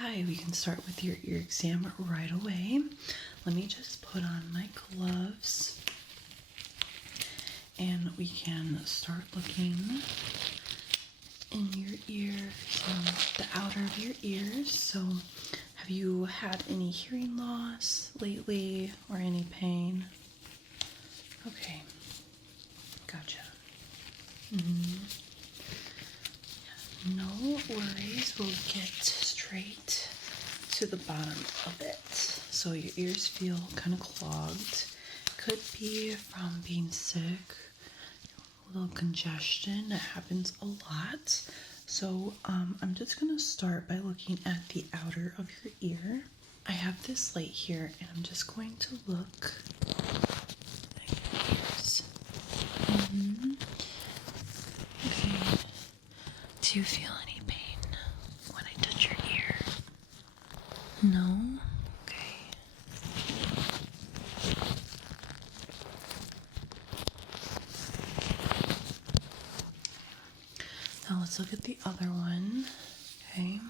Hi, we can start with your ear exam right away. Let me just put on my gloves and we can start looking in your ear, the outer of your ears. So, have you had any hearing loss lately or any pain? Okay, gotcha. No worries, we'll get straight to the bottom of it. So your ears feel kind of clogged. Could be from being sick, a little congestion. That happens a lot. So I'm just gonna start by looking at the outer of your ear. I have this light here and I'm just going to look at your ears. Okay. Do you feel any pain when I touch your ear? No? Okay. Now let's look at the other one. Okay.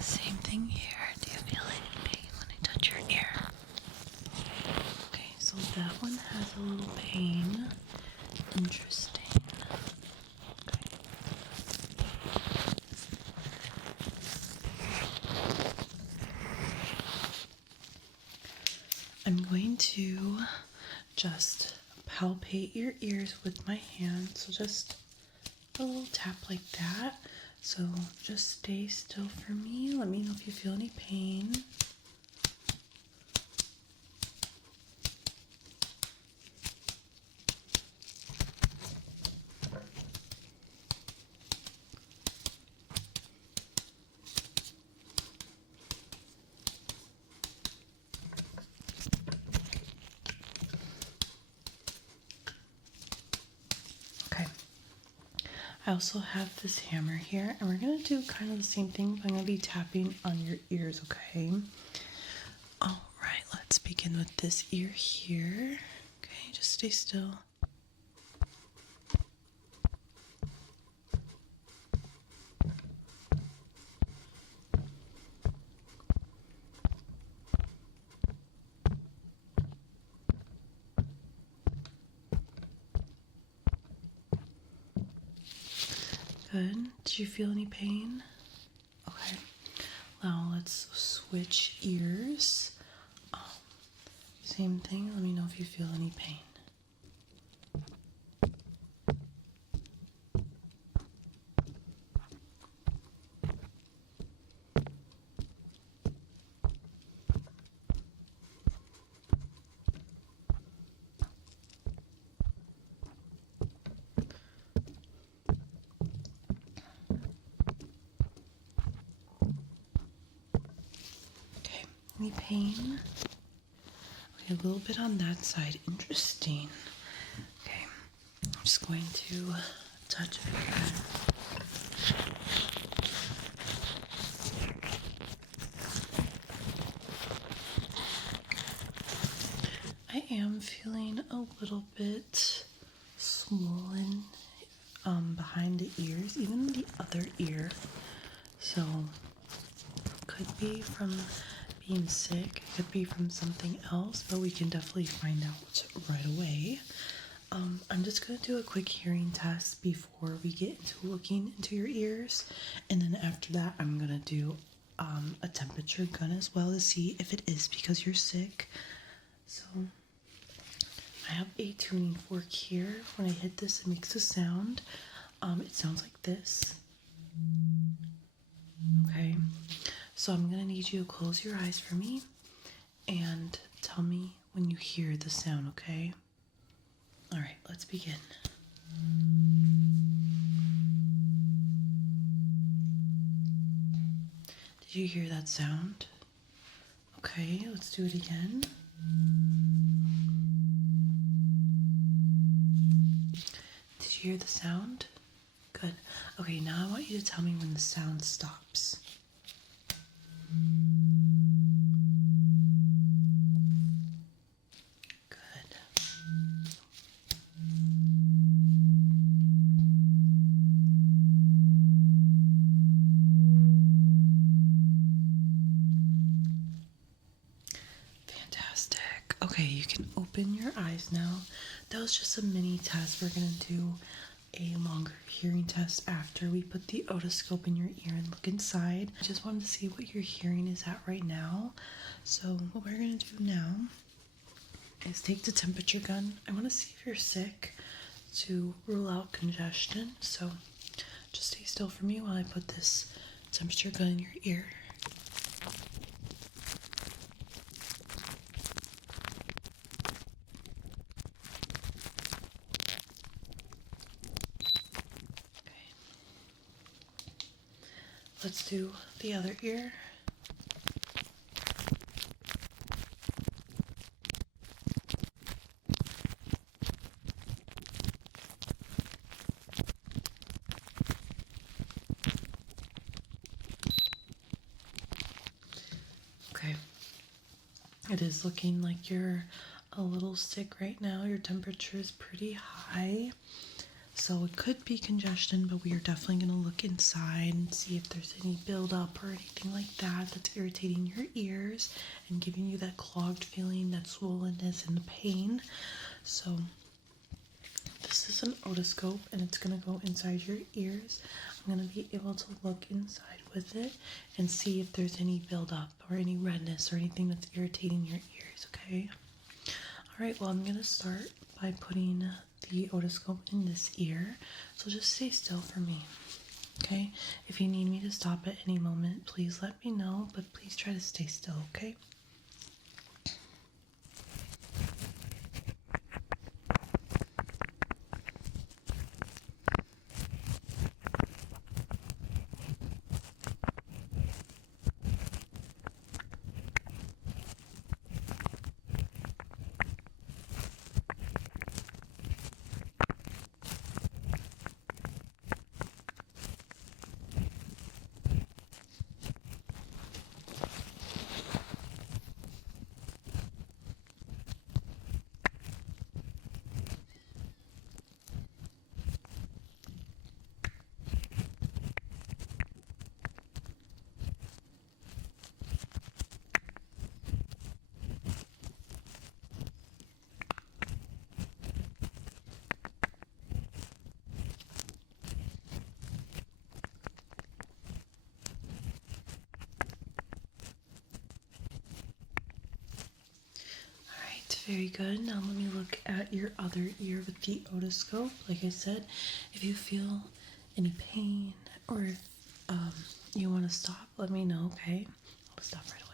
Same thing here. Do you feel any pain when I touch your ear? Okay, so that one has a little pain. Interesting. Okay. I'm going to just palpate your ears with my hand. So just a little tap like that. So just stay still for me. Let me know if you feel any pain. Okay. I also have this hammer here, and we're going to do kind of the same thing. I'm going to be tapping on your ears, okay? All right, let's begin with this ear here. Okay, just stay still. Good. Did you feel any pain? Okay. Now let's switch ears. Same thing. Let me know if you feel any pain. Okay. Any pain? Okay, a little bit on that side. Interesting. Okay. I'm just going to touch it again. I am feeling a little bit swollen behind the ears, even the other ear. So, could be from being sick, could be from something else, but we can definitely find out right away. I'm just going to do a quick hearing test before we get into looking into your ears, and then after that I'm going to do a temperature gun as well to see if it is because you're sick. So I have a tuning fork here. When I hit this, it makes a sound. It sounds like this. Okay, so I'm gonna need you to close your eyes for me and tell me when you hear the sound, okay? All right, let's begin. Did you hear that sound? Okay, let's do it again. Did you hear the sound? Good. Okay, now I want you to tell me when the sound stops. Fantastic. Okay, you can open your eyes now. That was just a mini test. We're gonna do a longer hearing test after we put the otoscope in your ear and look inside. I just wanted to see what your hearing is at right now. So what we're gonna do now is take the temperature gun. I want to see if you're sick to rule out congestion. So just stay still for me while I put this temperature gun in your ear. Let's do the other ear. Okay. It is looking like you're a little sick right now. Your temperature is pretty high. So it could be congestion, but we are definitely going to look inside and see if there's any buildup or anything like that that's irritating your ears and giving you that clogged feeling, that swollenness and the pain. So this is an otoscope and it's going to go inside your ears. I'm going to be able to look inside with it and see if there's any buildup or any redness or anything that's irritating your ears, okay? All right, well, I'm going to start by putting the otoscope in this ear. So just stay still for me, okay? If you need me to stop at any moment, please let me know, but please try to stay still, okay? Very good. Now let me look at your other ear with the otoscope. Like I said, if you feel any pain or if you want to stop, let me know, okay? I'll stop right away.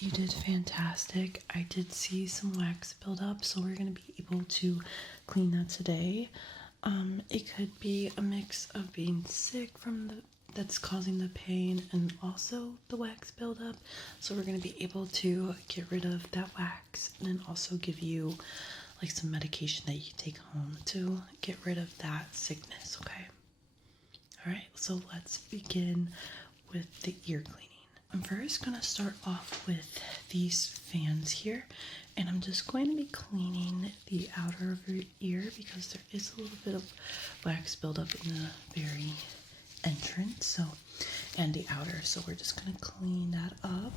You did fantastic. I did see some wax build up, so we're going to be able to clean that today. It could be a mix of being sick that's causing the pain and also the wax buildup. So we're going to be able to get rid of that wax and then also give you like some medication that you can take home to get rid of that sickness, okay? All right, so let's begin with the ear cleaning. I'm first going to start off with these fans here, and I'm just going to be cleaning the outer of your ear because there is a little bit of wax buildup in the very entrance, and the outer, so we're just going to clean that up.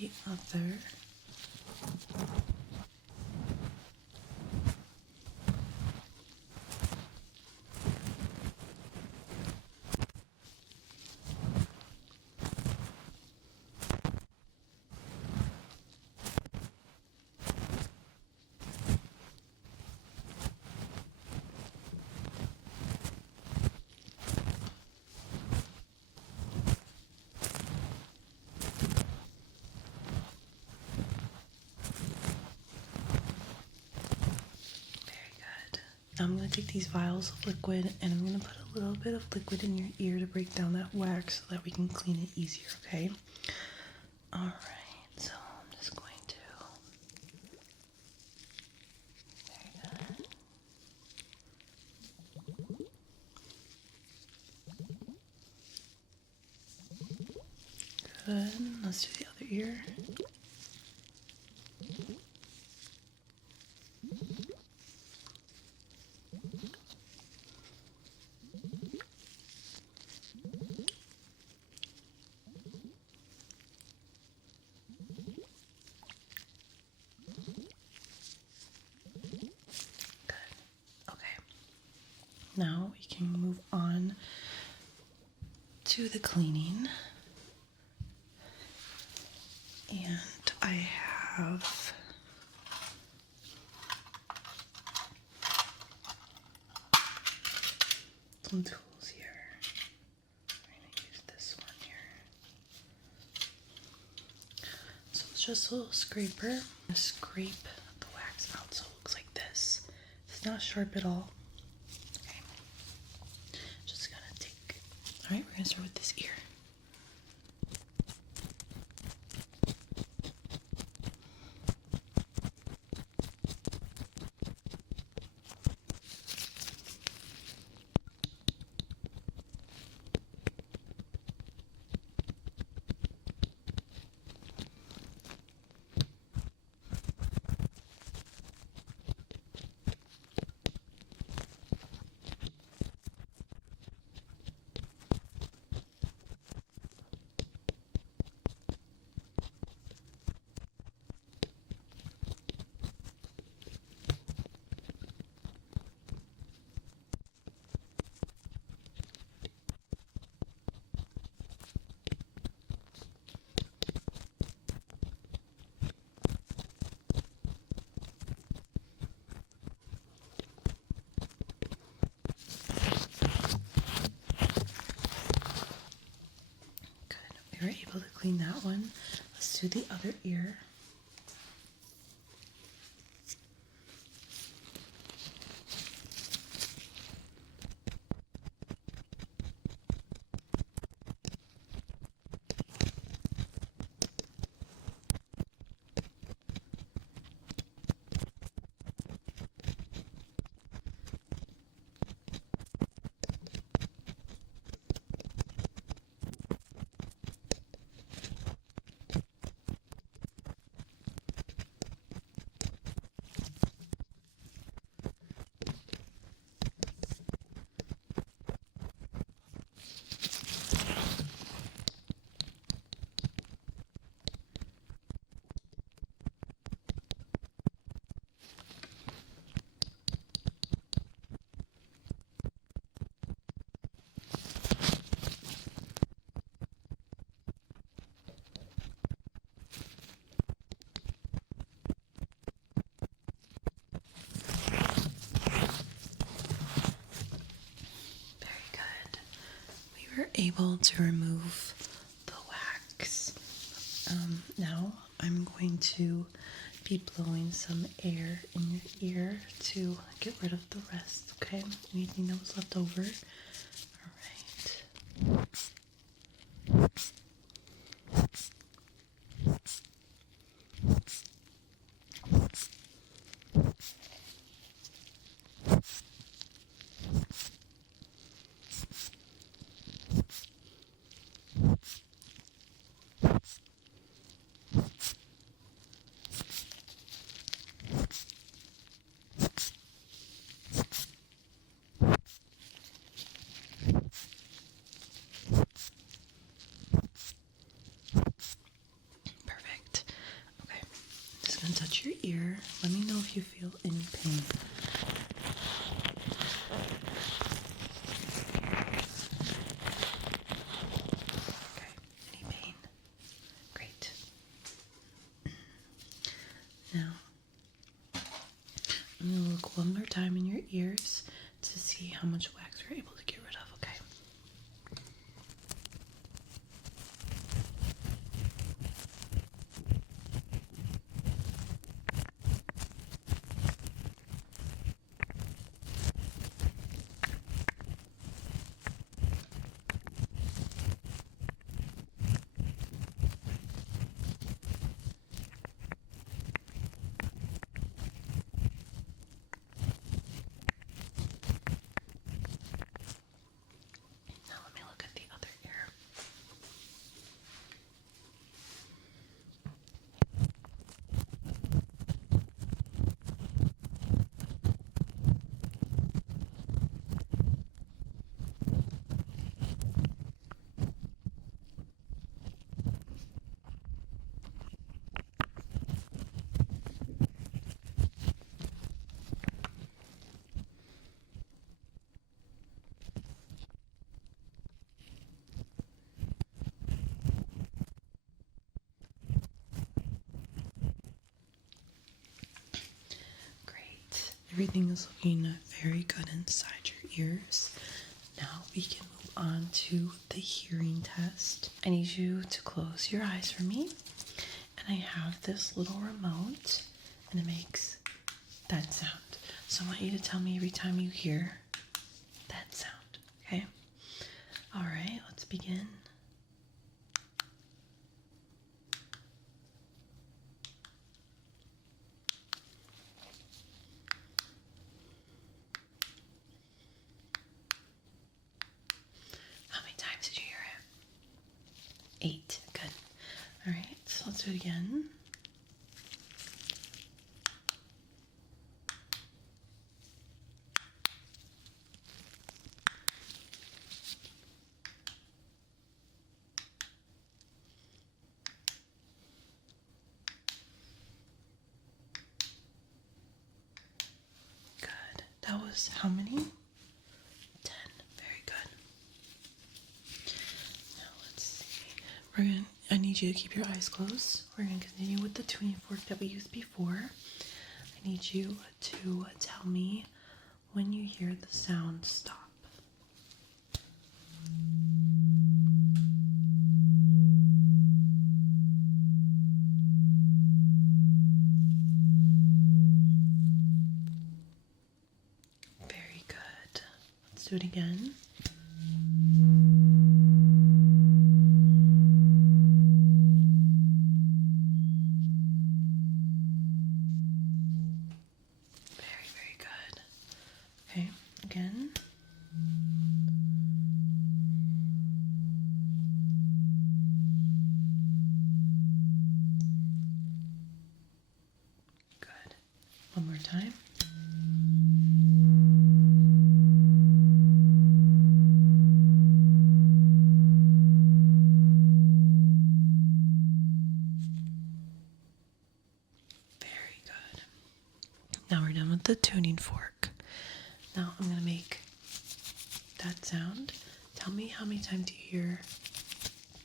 the other. I'm going to take these vials of liquid and I'm going to put a little bit of liquid in your ear to break down that wax so that we can clean it easier, okay? Alright, so I'm just going to... Very good. Good. Let's do the other ear. Now we can move on to the cleaning. And I have some tools here. I'm going to use this one here. So it's just a little scraper. Scrape the wax out so it looks like this. It's not sharp at all. Alright, we're going to start with this ear. We were able to clean that one. Let's do the other ear. Able to remove the wax. Now I'm going to be blowing some air in your ear to get rid of the rest, okay? Anything that was left over. Alright. just gonna touch your ear. Let me know if you feel any pain. Okay, any pain? Great. Now, I'm gonna look one more time in your ears to see how much wax we're able to get rid of, okay? Now let me look at the other ear. Great. Everything is looking very good inside your ears. Now we can move on to the hearing test. I need you to close your eyes for me. And I have this little remote, and it makes that sound. So I want you to tell me every time you hear that sound, okay? All right, let's begin. How many times did you hear it? 8. Good. All right, so let's do it again. Good. That was how many? 10. Very good. Now let's see. I need you to keep your eyes closed. We're going to continue with the tuning fork that we used before. I need you to tell me when you hear the sound stop. Very good. Let's do it again. Very good. Okay, again. Good. One more time. Very good. Now we're done with the tuning fork. Now I'm going to make that sound. Tell me how many times you hear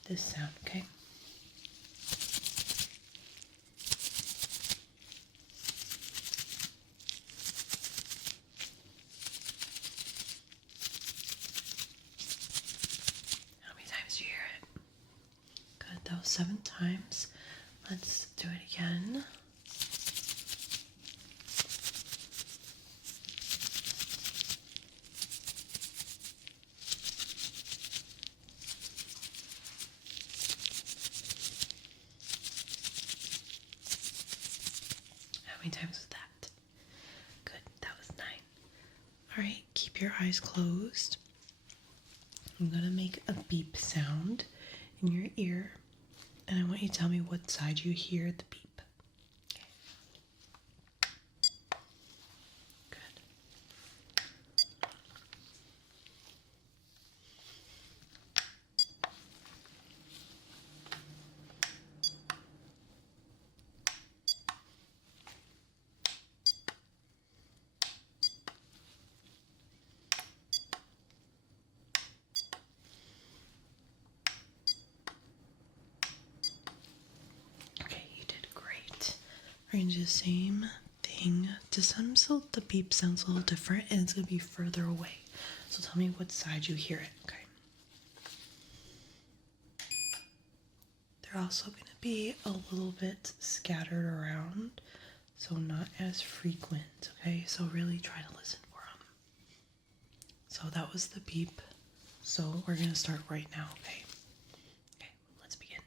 this sound, okay? How many times do you hear it? Good, that was 7 times. Let's do it again. How many times was that? Good, that was 9. All right, keep your eyes closed. I'm gonna make a beep sound in your ear, and I want you to tell me what side you hear the beep. Okay. Good. we're gonna do the same thing to some, so the beep sounds a little different and it's gonna be further away. So tell me what side you hear it, okay? They're also gonna be a little bit scattered around, so not as frequent, okay? So really try to listen for them. So that was the beep. So we're gonna start right now, okay? Okay, let's begin.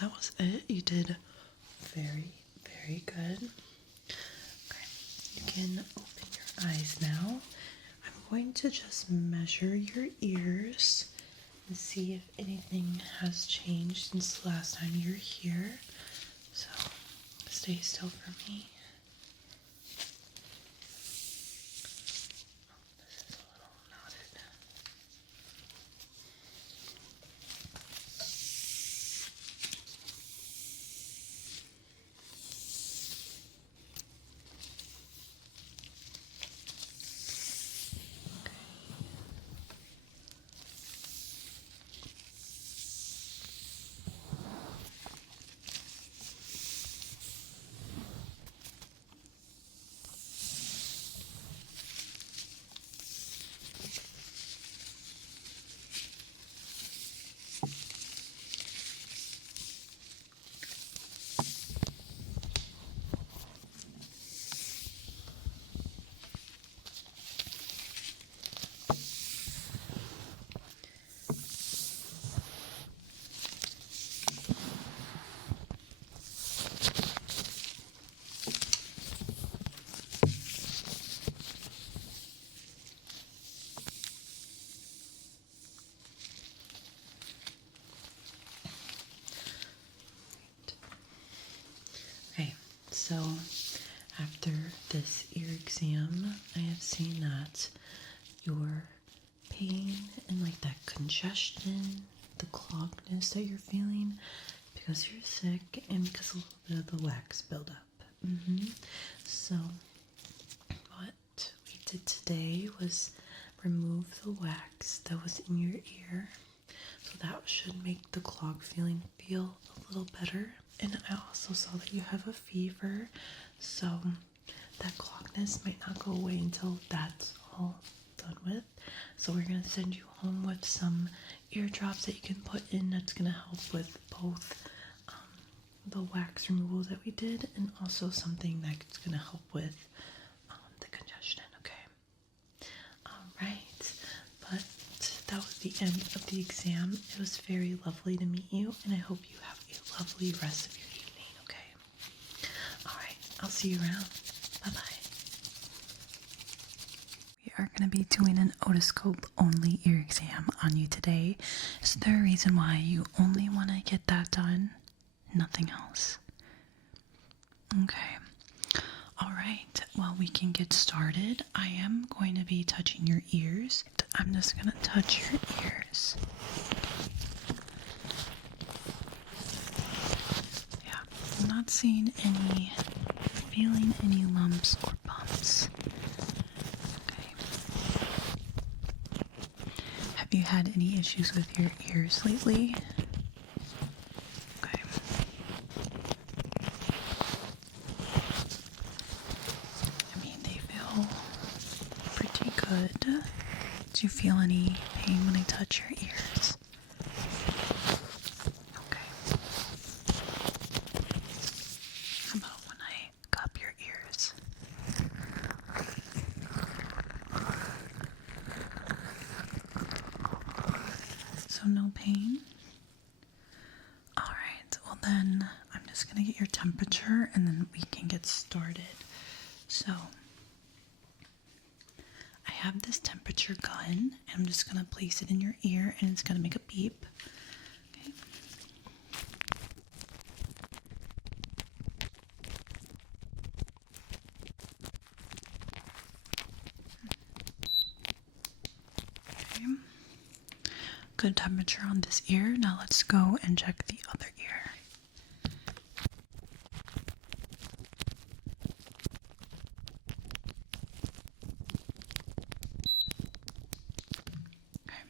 That was it. You did very, very good. Okay, you can open your eyes now. I'm going to just measure your ears and see if anything has changed since the last time you were here. So stay still for me. Oh, this is a little knotted. Okay, so after this ear exam, I have seen that your pain and like that congestion, the cloggedness that you're feeling because you're sick and because a little bit of the wax buildup. So what we did today was remove the wax that was in your ear. So that should make the clog feeling feel a little better. And I also saw that you have a fever, so that cloggedness might not go away until that's all done with. So we're going to send you home with some ear drops that you can put in that's going to help with both the wax removal that we did and also something that's going to help with the congestion, okay? Alright, but that was the end of the exam. It was very lovely to meet you, and I hope you have a lovely rest of your evening, okay? Alright, I'll see you around. Bye-bye. We are going to be doing an otoscope only ear exam on you today. Is there a reason why you only want to get that done? Nothing else? Okay. Alright, well, we can get started. I am going to be touching your ears. I'm just going to touch your ears. Yeah, I'm not seeing any, feeling any lumps or bumps. Okay. Have you had any issues with your ears lately? Okay. I mean, they feel pretty good. Do you feel any pain when I touch your ears? Okay. How about when I cup your ears? So no pain? Alright, well then I'm just gonna get your temperature and then we can get started. So I have this temperature gun, and I'm just going to place it in your ear, and it's going to make a beep. Okay. Okay. Good temperature on this ear. Now let's go and check the other ear. Okay.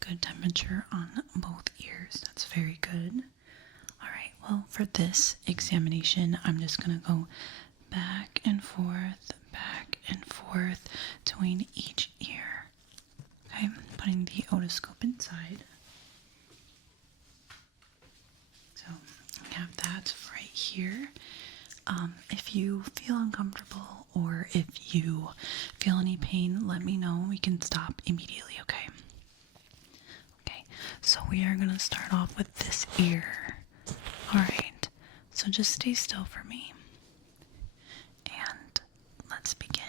Good temperature on both ears. That's very good. All right, well, for this examination, I'm just going to go back and forth between each ear. Okay, putting the otoscope inside. So I have that right here. If you feel uncomfortable or if you feel any pain, let me know. We can stop immediately, okay? Okay, so we are going to start off with this ear. Alright, so just stay still for me. And let's begin.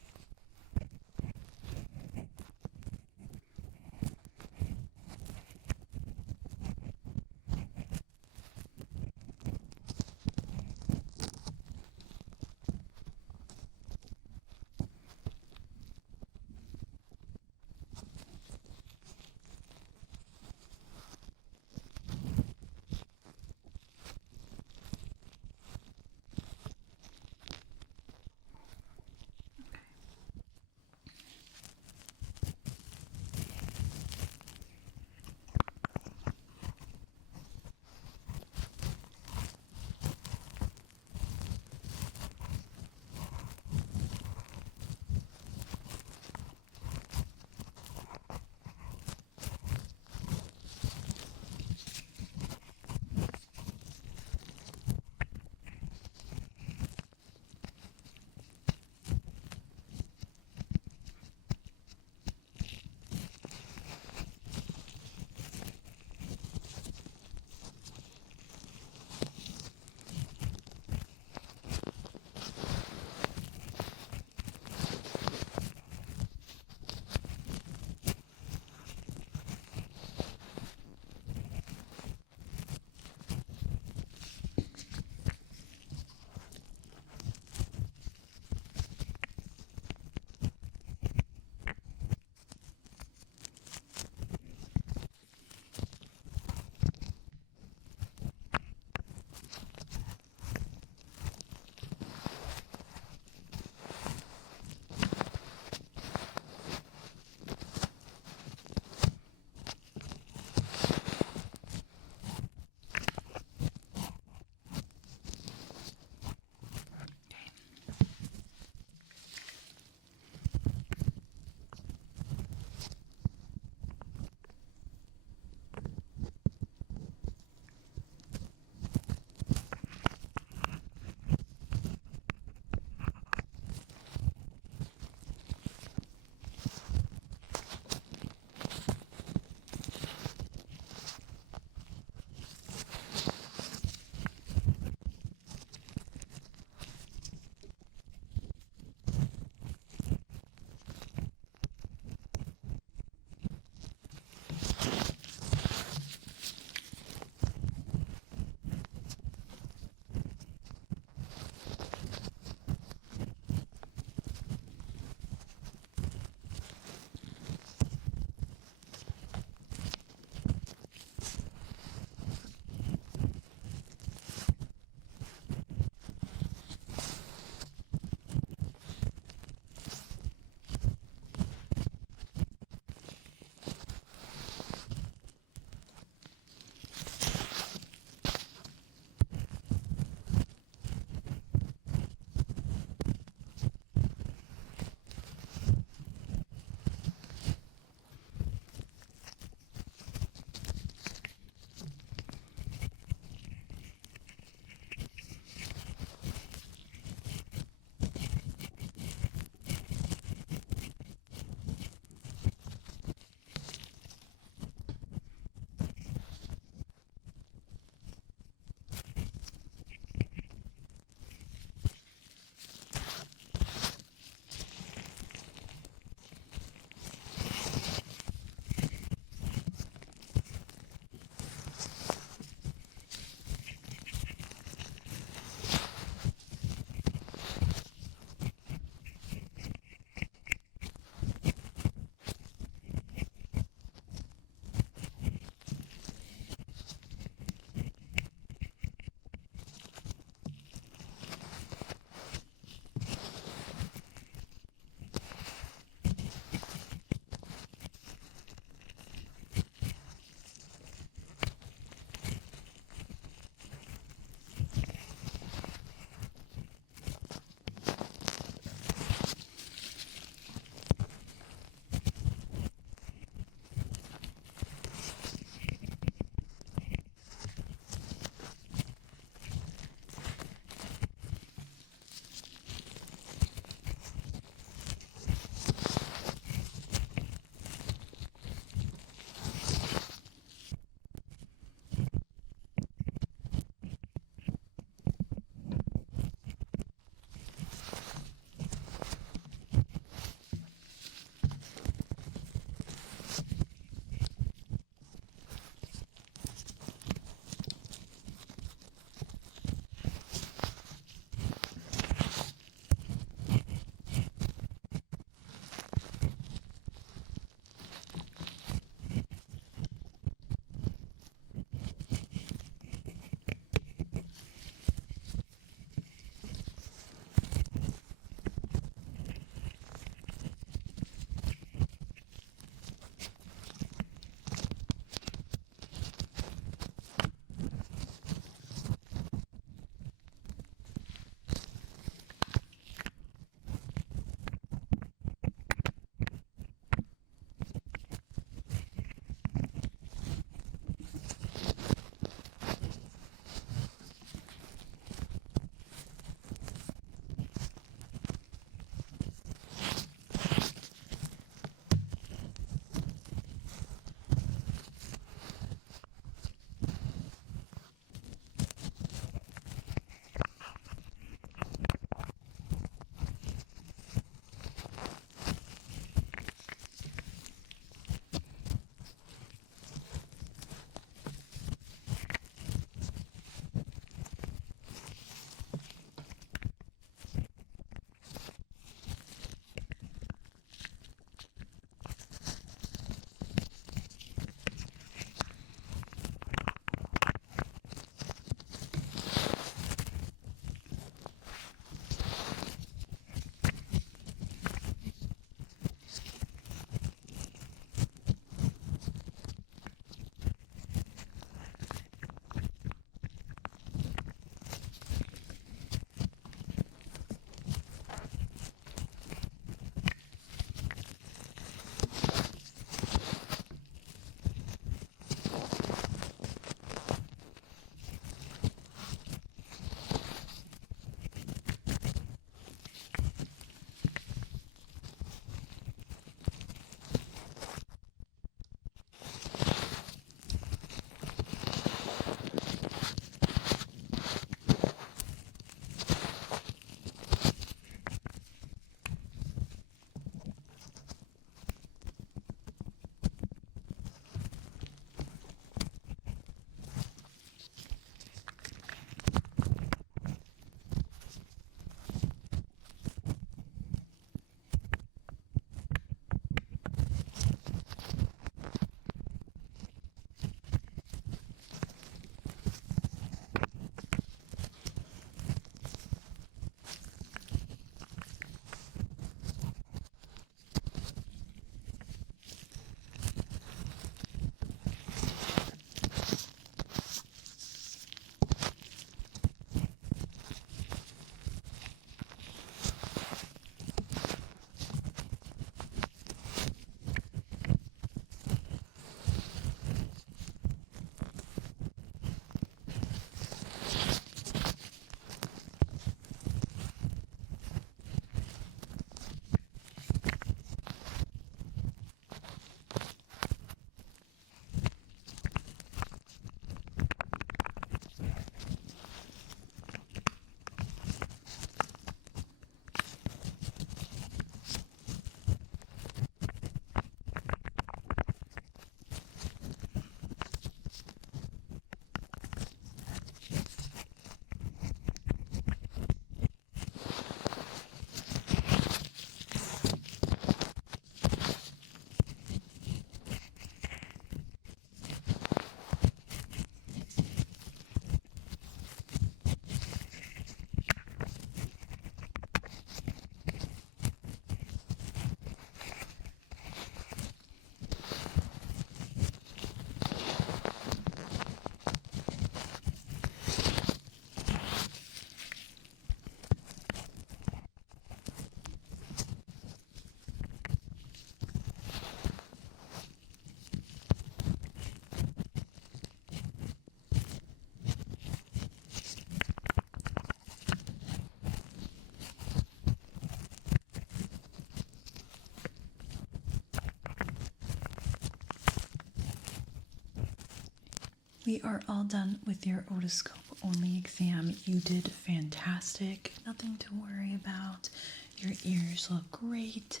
We are all done with your otoscope only exam. You did fantastic. Nothing to worry about. Your ears look great.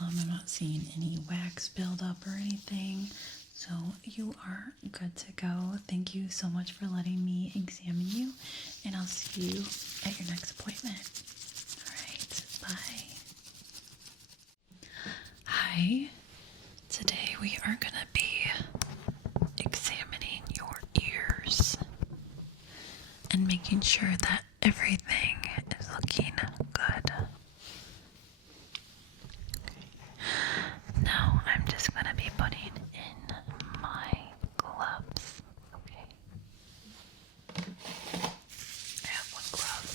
I'm not seeing any wax buildup or anything. So you are good to go. Thank you so much for letting me examine you, and I'll see you at your next appointment. All right, bye. Hi. Today we are going to be examining your ears and making sure that everything is looking good. Now I'm just going to be putting in my gloves. Okay. I have one glove.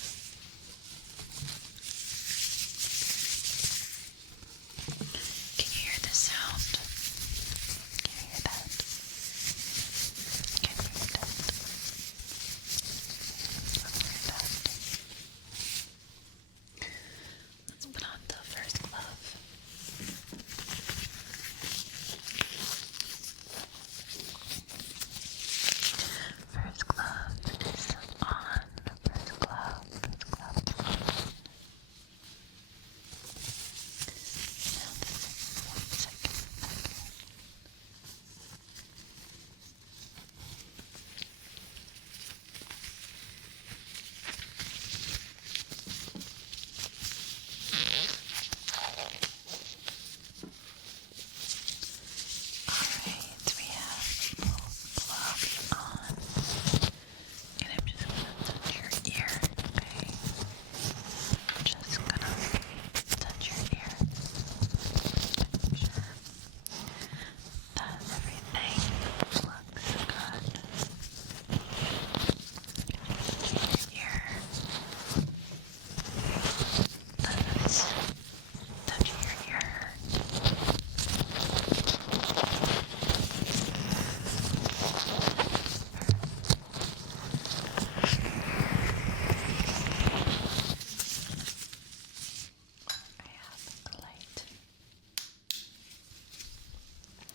Can you hear the sound? Can you hear that? Can you hear that? Let's put on the first glove. First glove is on. First glove. First glove. Now the second. Alright, we have both gloves on. And I'm just gonna touch your ear, okay? Just gonna touch your ear. Make sure that everything looks good. Touch your ear. Let's touch your ear. I have a light.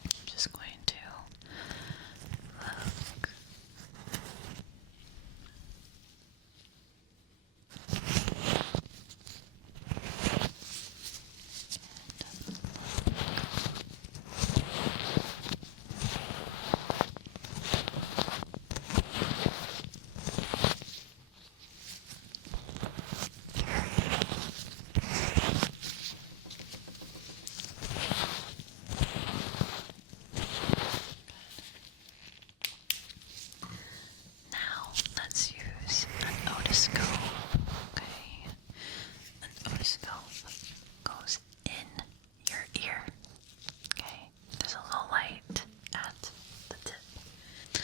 I'm just going to look. Now let's use an otoscope. Okay, an otoscope goes in your ear. Okay, there's a little light at the tip.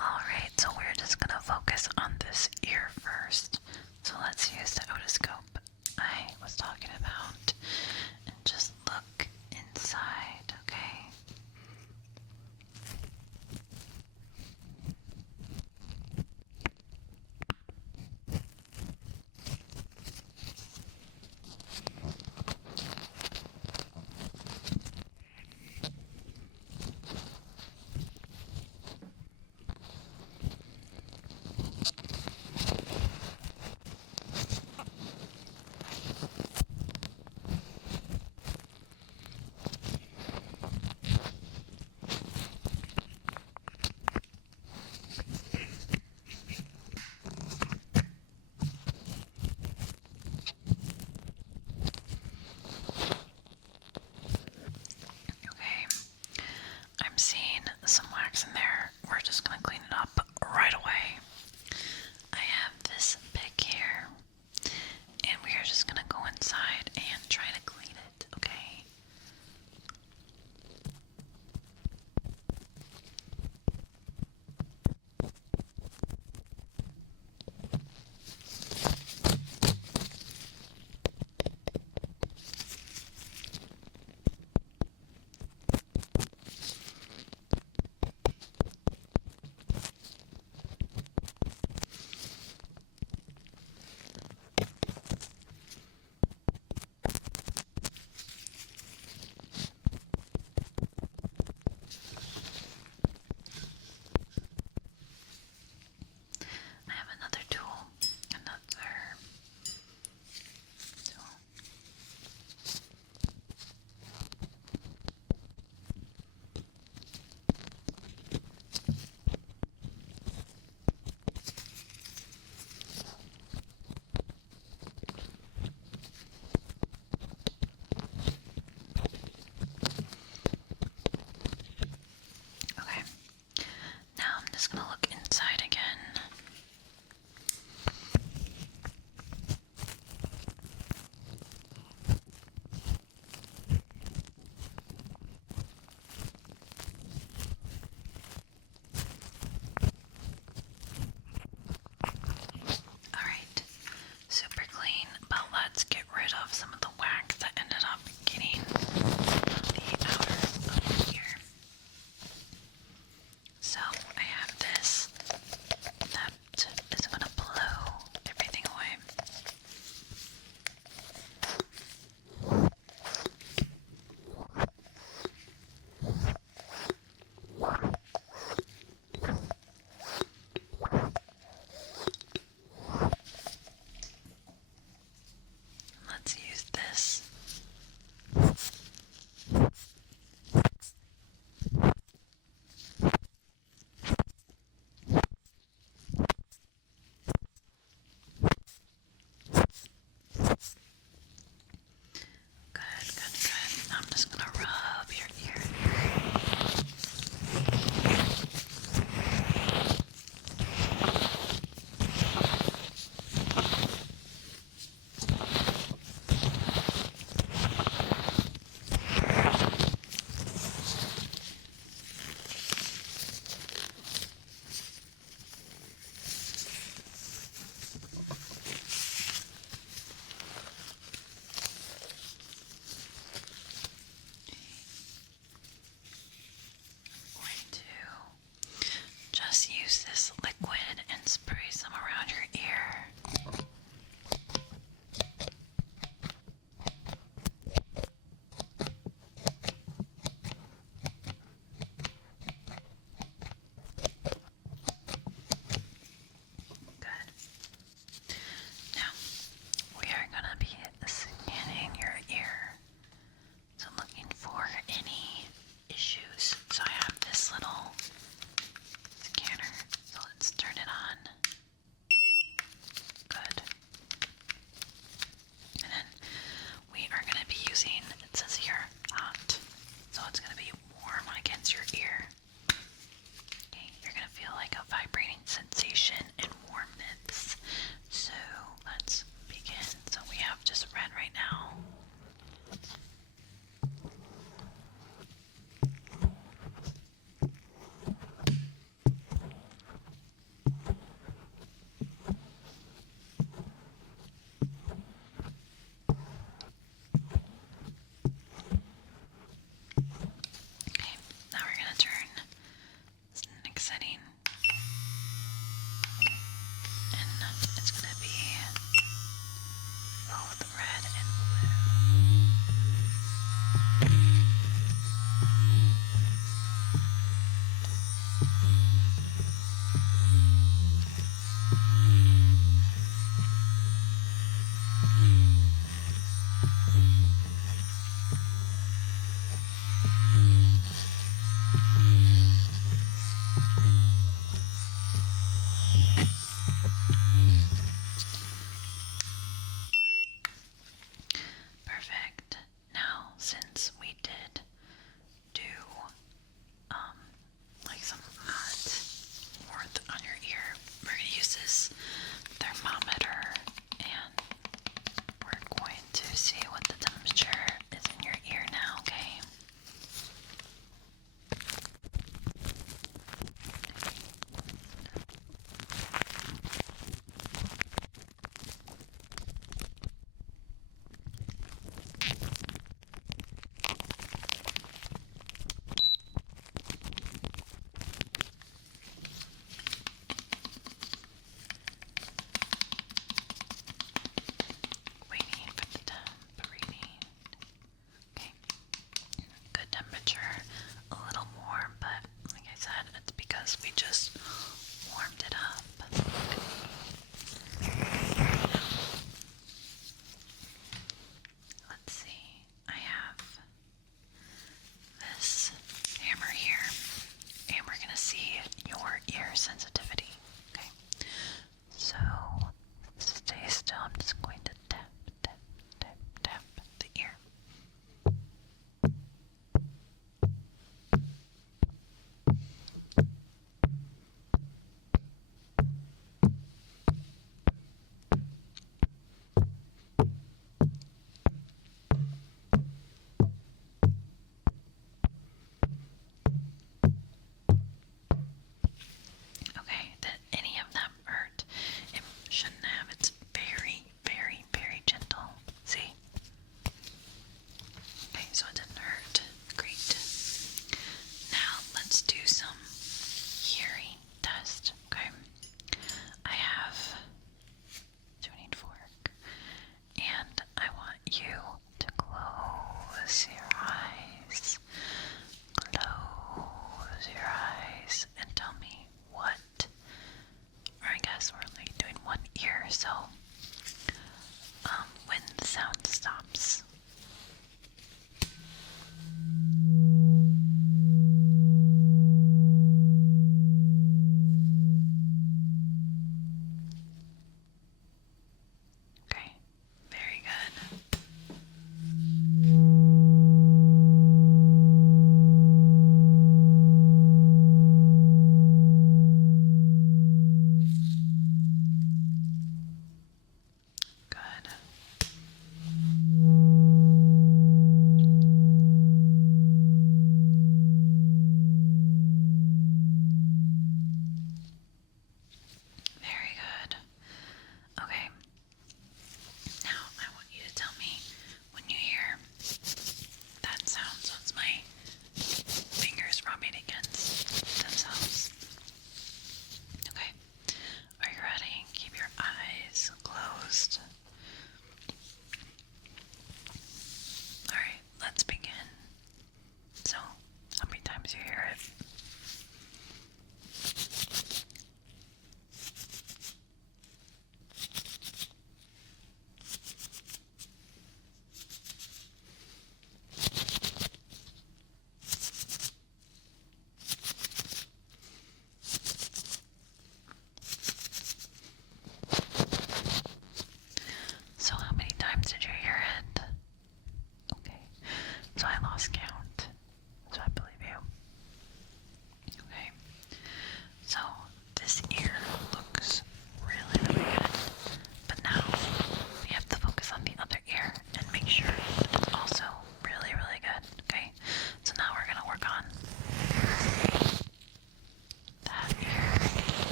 Alright, so we're just gonna focus on this ear first. So let's use the otoscope I was talking about and just look inside, okay?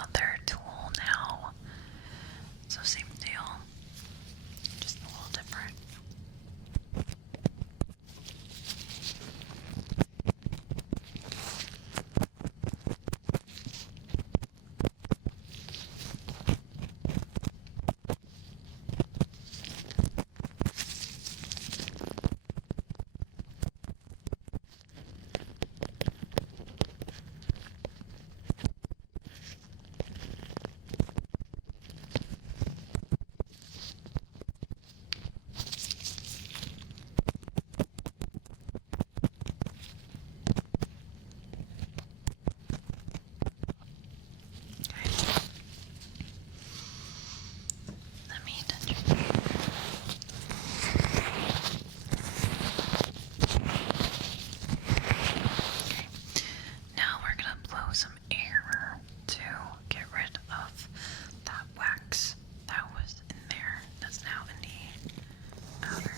other tool now. So same deal, just a little different. Let me touch your ear. Okay. Now we're gonna blow some air to get rid of that wax that was in there. That's now in the outer.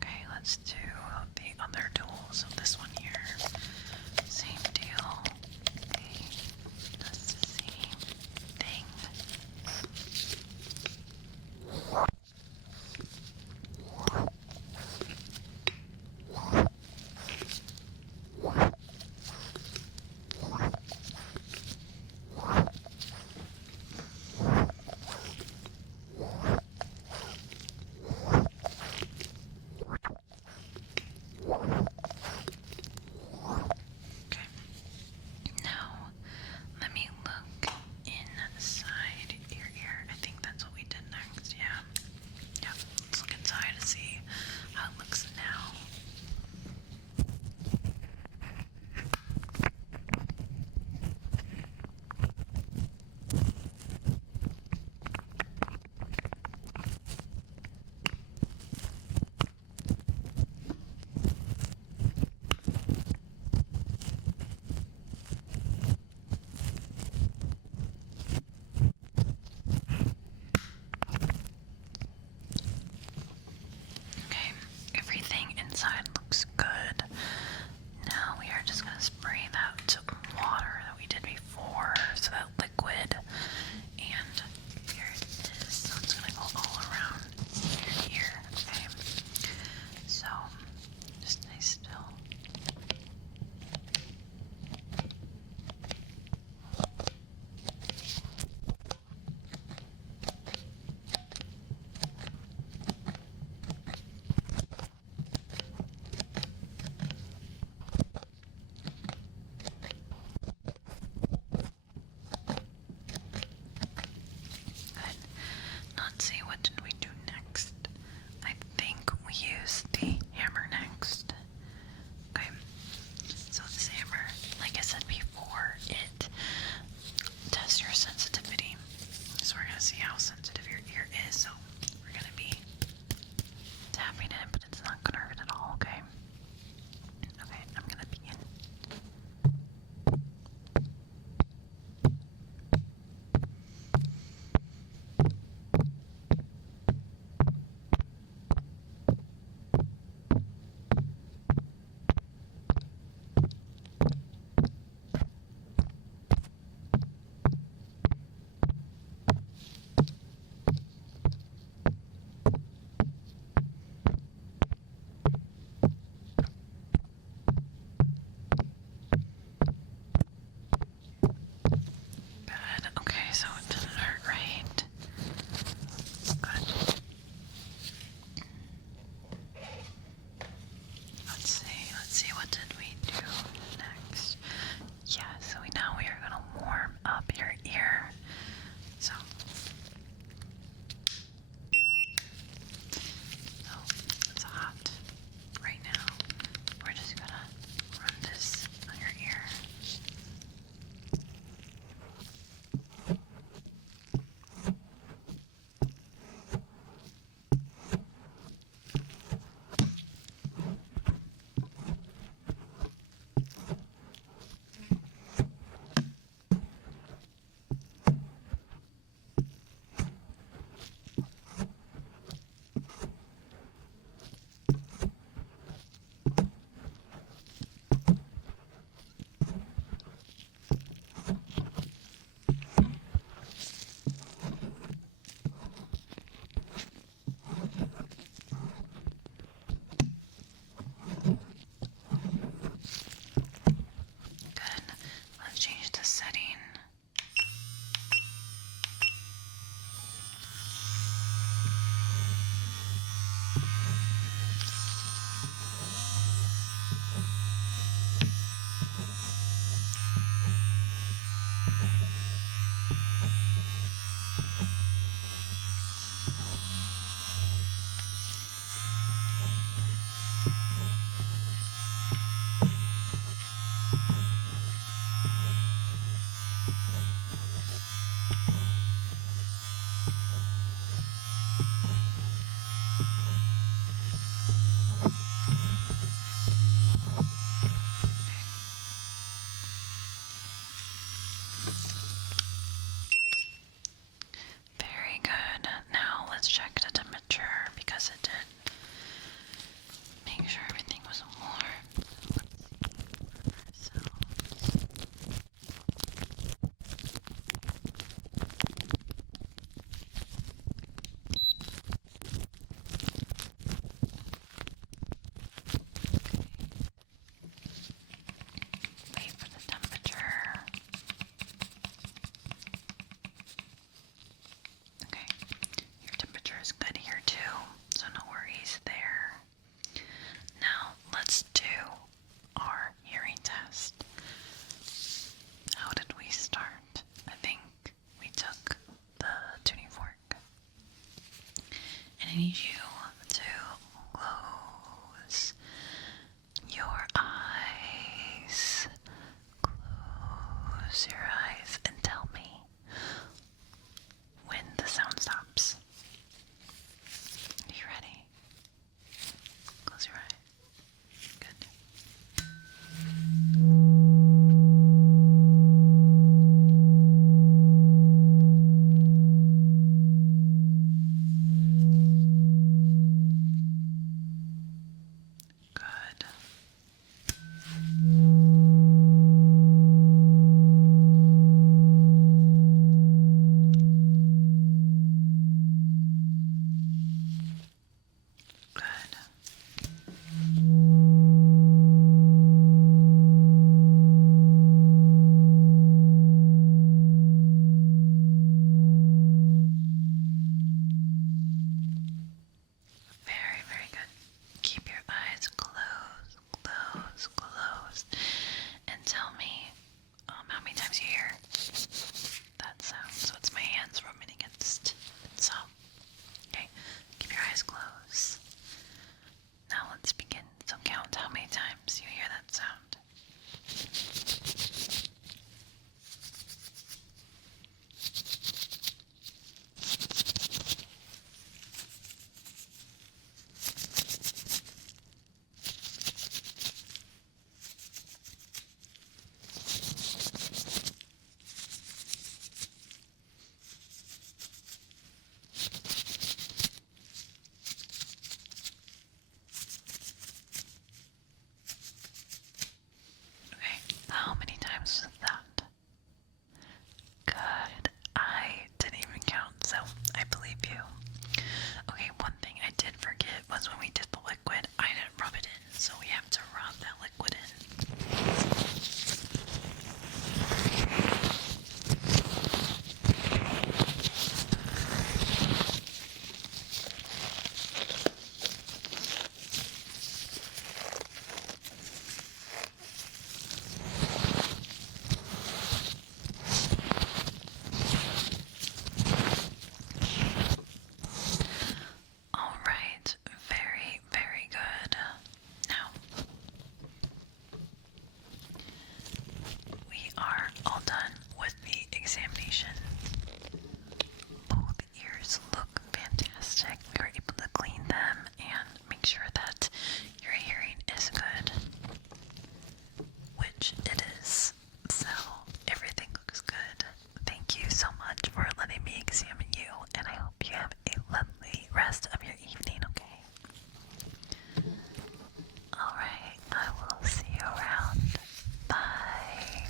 Okay, let's do the other tools of this one here. Same deal. Does the same thing. Okay. many times you hear that sound? Okay, how many times was that? Good. I didn't even count, so I believe you. Okay, one thing I did forget was when we did the liquid, I didn't rub it in, so we have to rub that liquid in. All right, very, very good. Now, we are all done with the examination. Both ears look fantastic. We were able to clean them and make sure that your hearing is good, which it is. So, everything looks good. Thank you so much for letting me examine you, and I hope you have a lovely rest of your evening, okay? Alright, I will see you around. Bye.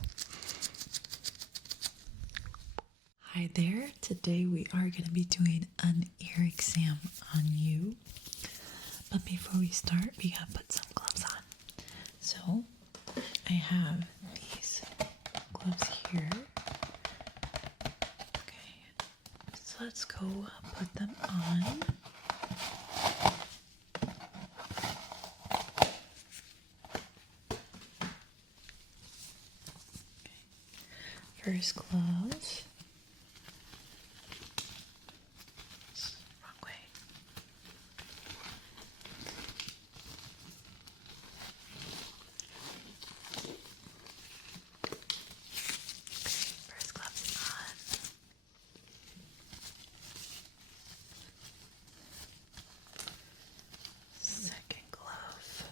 Hi there. Today we are going to be doing an ear exam on you. But before we start, we gotta put some gloves on. So, I have these gloves here. Okay, so let's go put them on. First glove. Wrong way. First glove's on. Second glove.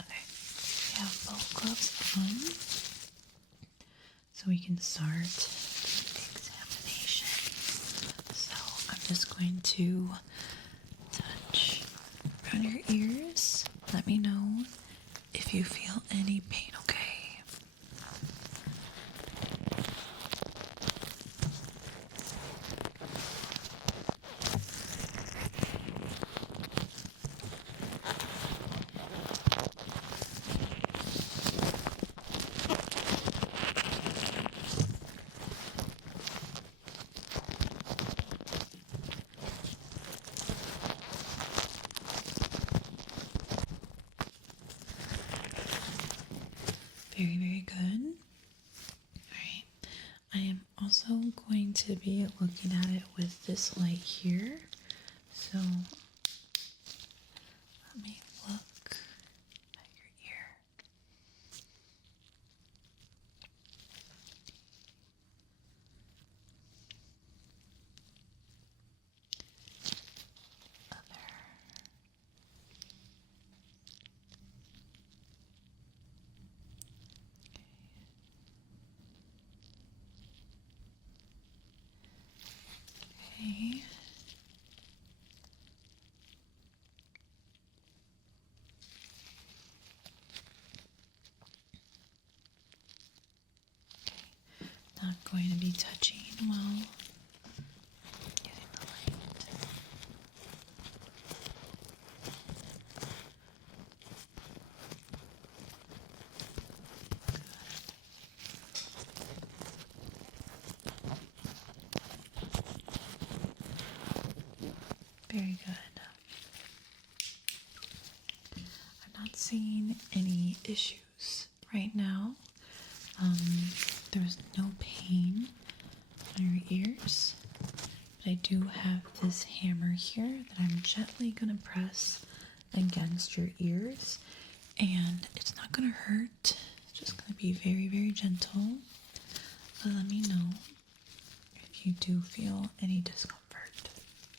Okay, we have both gloves on, so we can start the examination. So I'm just going to touch around your ears. Let me know if you feel any pain, okay? Very, very good. Alright, I am also going to be looking at it with this light here. So let me look at your ear. Other. Okay. Not going to be touching while getting the light. Very good. I'm not seeing any issues right now. There's no pain I do have this hammer here that I'm gently going to press against your ears, and it's not going to hurt. It's just going to be very, very gentle. But let me know if you do feel any discomfort.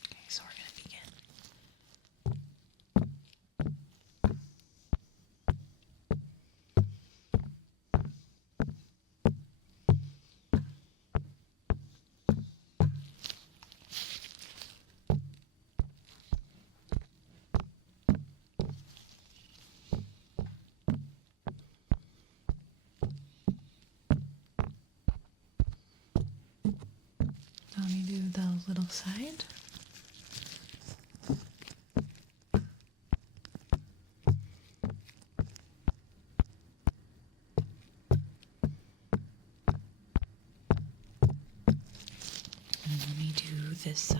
Okay, so we're going to begin. Let me do the little side. And let me do this side.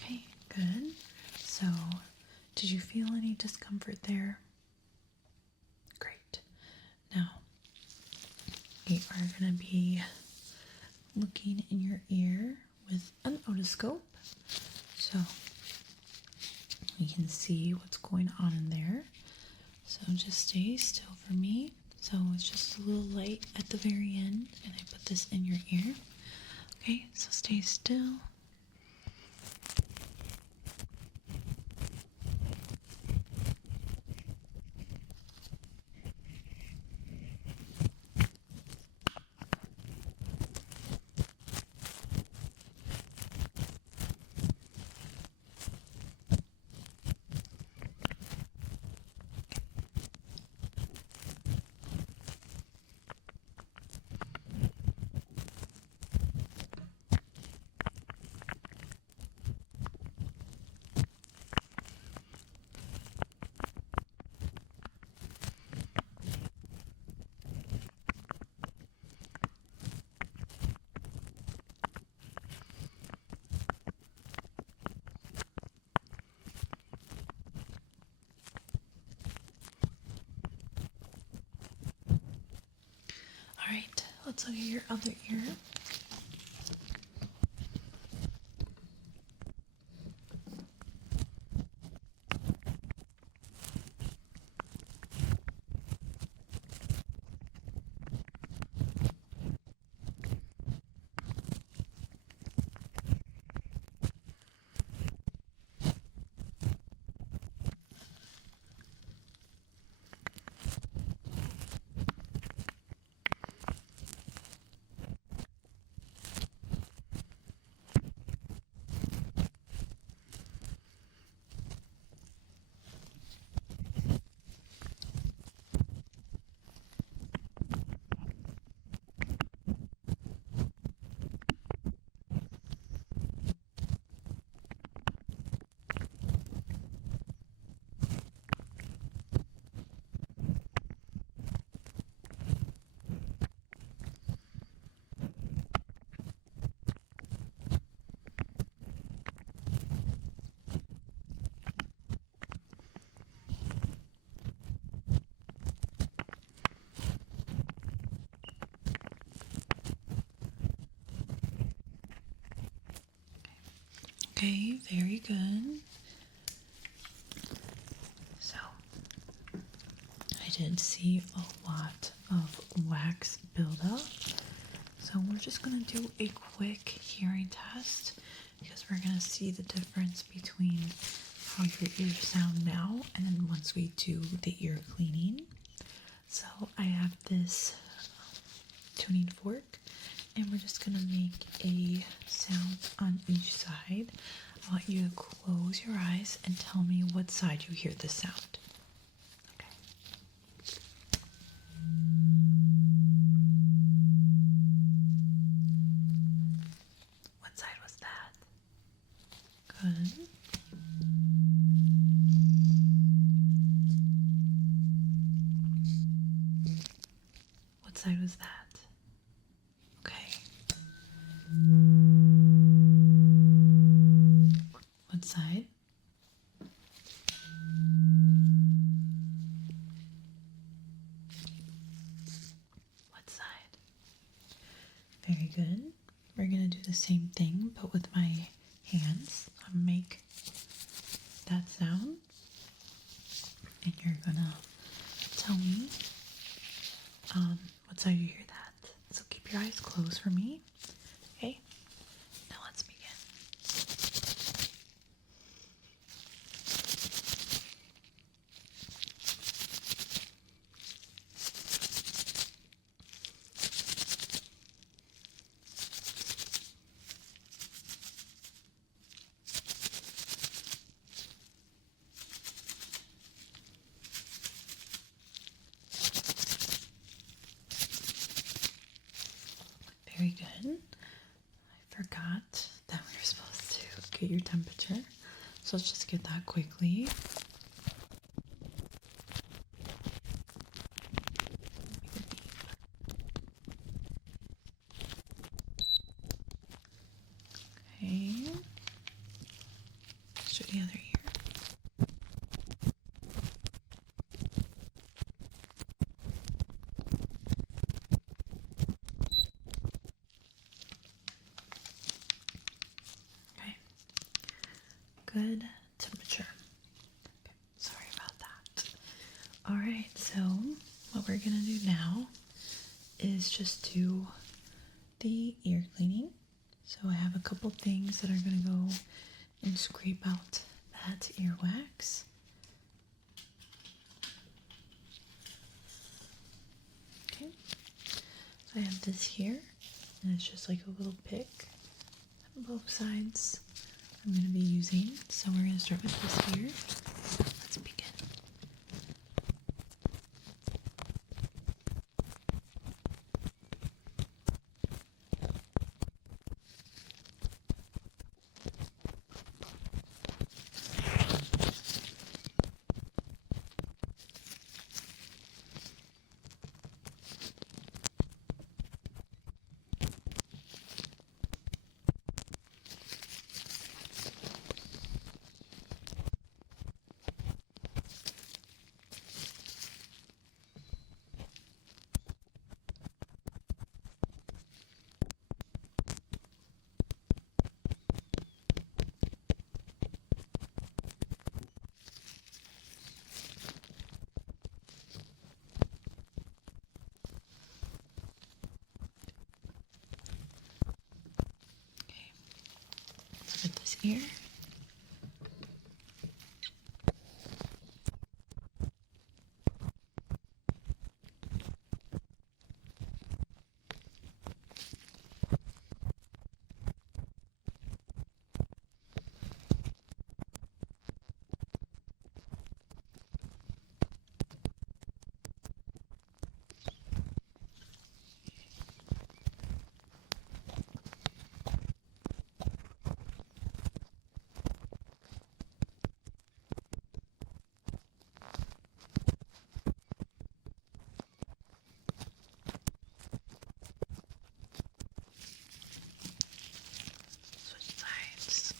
Okay, good. So, did you feel any discomfort there? Great. Now, we are going to be looking in your ear with an otoscope, so we can see what's going on in there. So just stay still for me. So it's just a little light at the very end, and I put this in your ear. Okay, so stay still. All right, let's look at your other ear. Okay, very good. So, I did see a lot of wax buildup. So we're just going to do a quick hearing test because we're going to see the difference between how your ears sound now and then once we do the ear cleaning. So I have this tuning fork, and we're just going to make a sound on each side. I want you to close your eyes and tell me what side you hear the sound. Okay. What side was that? Good. What side was that? Okay. Very good. We're going to do the same thing, but with my hands. I'm going to make that sound. And you're going to tell me what side you hear that. So keep your eyes closed for me. Okay? Now let's begin. Very good. I forgot that we were supposed to get your temperature. So let's just get that quickly. Okay. Let's do the other ear. Okay. Good temperature. Okay. Sorry about that. Alright, so what we're gonna do now is just do the ear cleaning. So I have a couple things that are gonna go and scrape out that earwax. Okay, so I have this here, and it's just like a little pick on both sides I'm going to be using. So we're going to start with this here. Let's begin. With this ear. Switch sides.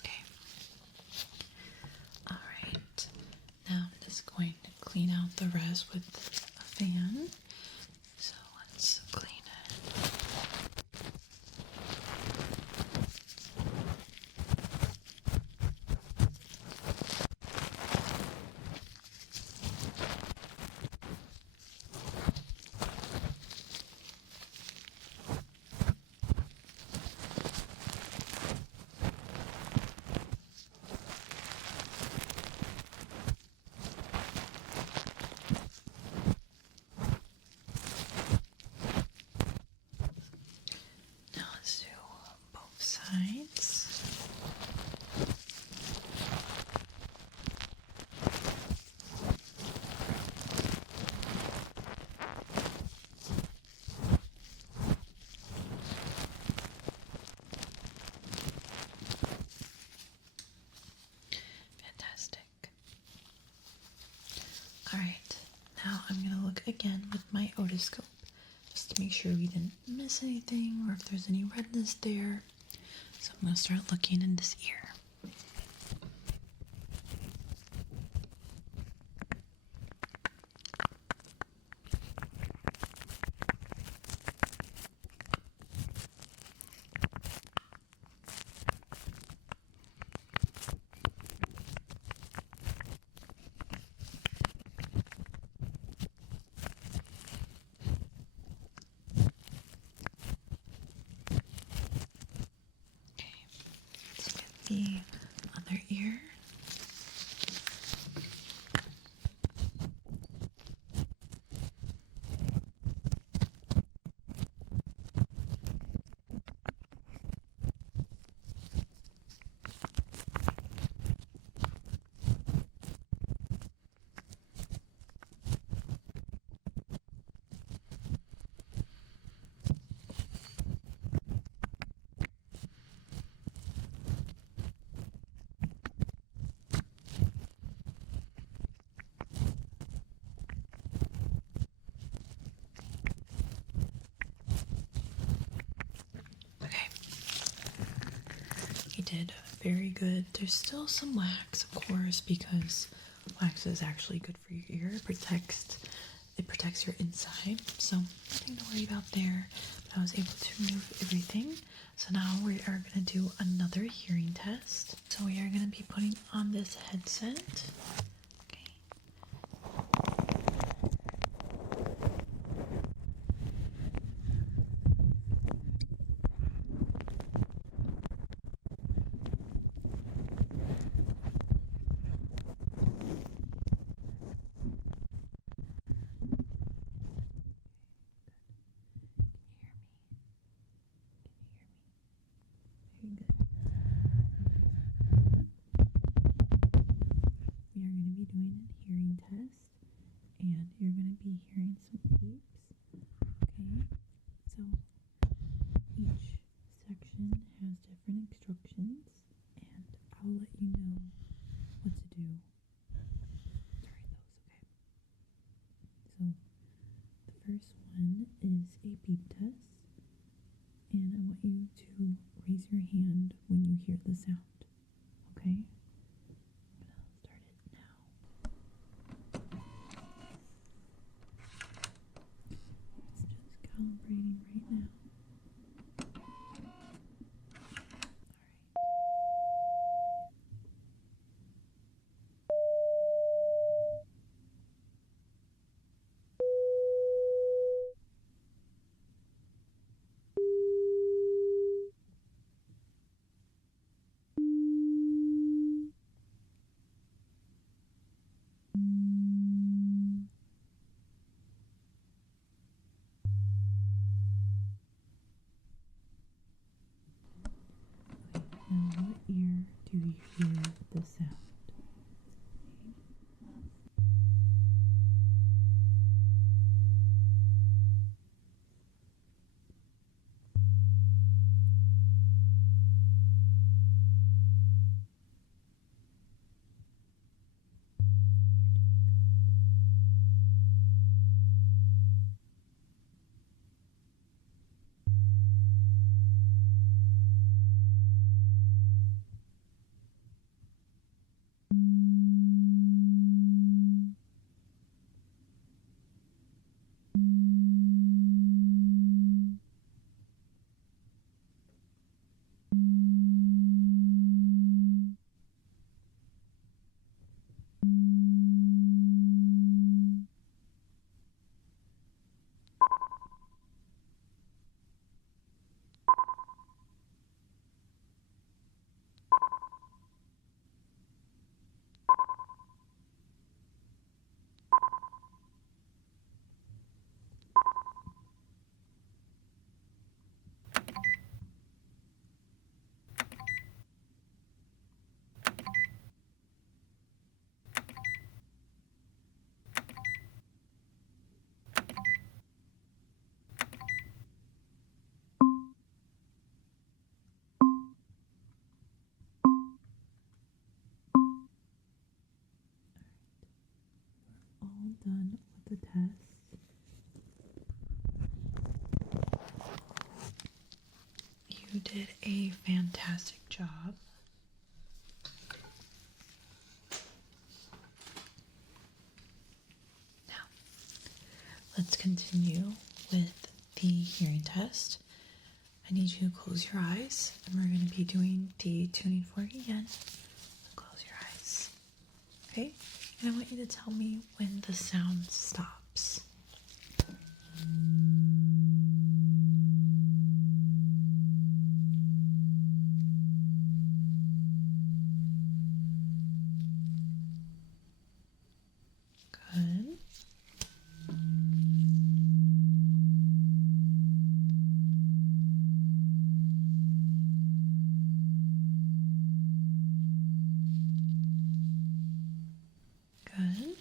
Okay. All right. Now I'm just going to clean out the rest with a fan. So let's clean it. again with my otoscope just to make sure we didn't miss anything or if there's any redness there. So I'm going to start looking in this ear. Let's get the other ear. Okay. You did very good. There's still some wax, of course, because wax is actually good for your ear. It protects your inside, so nothing to worry about there. But I was able to remove everything. So now we are going to do another hearing test. So we are going to be putting on this headset. Okay. Very good. We are going to be doing a hearing test, and you're going to be hearing some beeps. Okay, so each section has different instructions, and I'll let you know what to do during those. Okay, so the first one is a beep test, and I want you to raise your hand when you hear the sound. Okay? I'm gonna start it now. It's just calibrating right now. Now, what ear do you hear the sound? All done with the test. a fantastic job. Now, let's continue with the hearing test. I need you to close your eyes, and we're going to be doing the tuning fork again. So close your eyes. Okay? And I want you to tell me when the sound stops. Good. Good.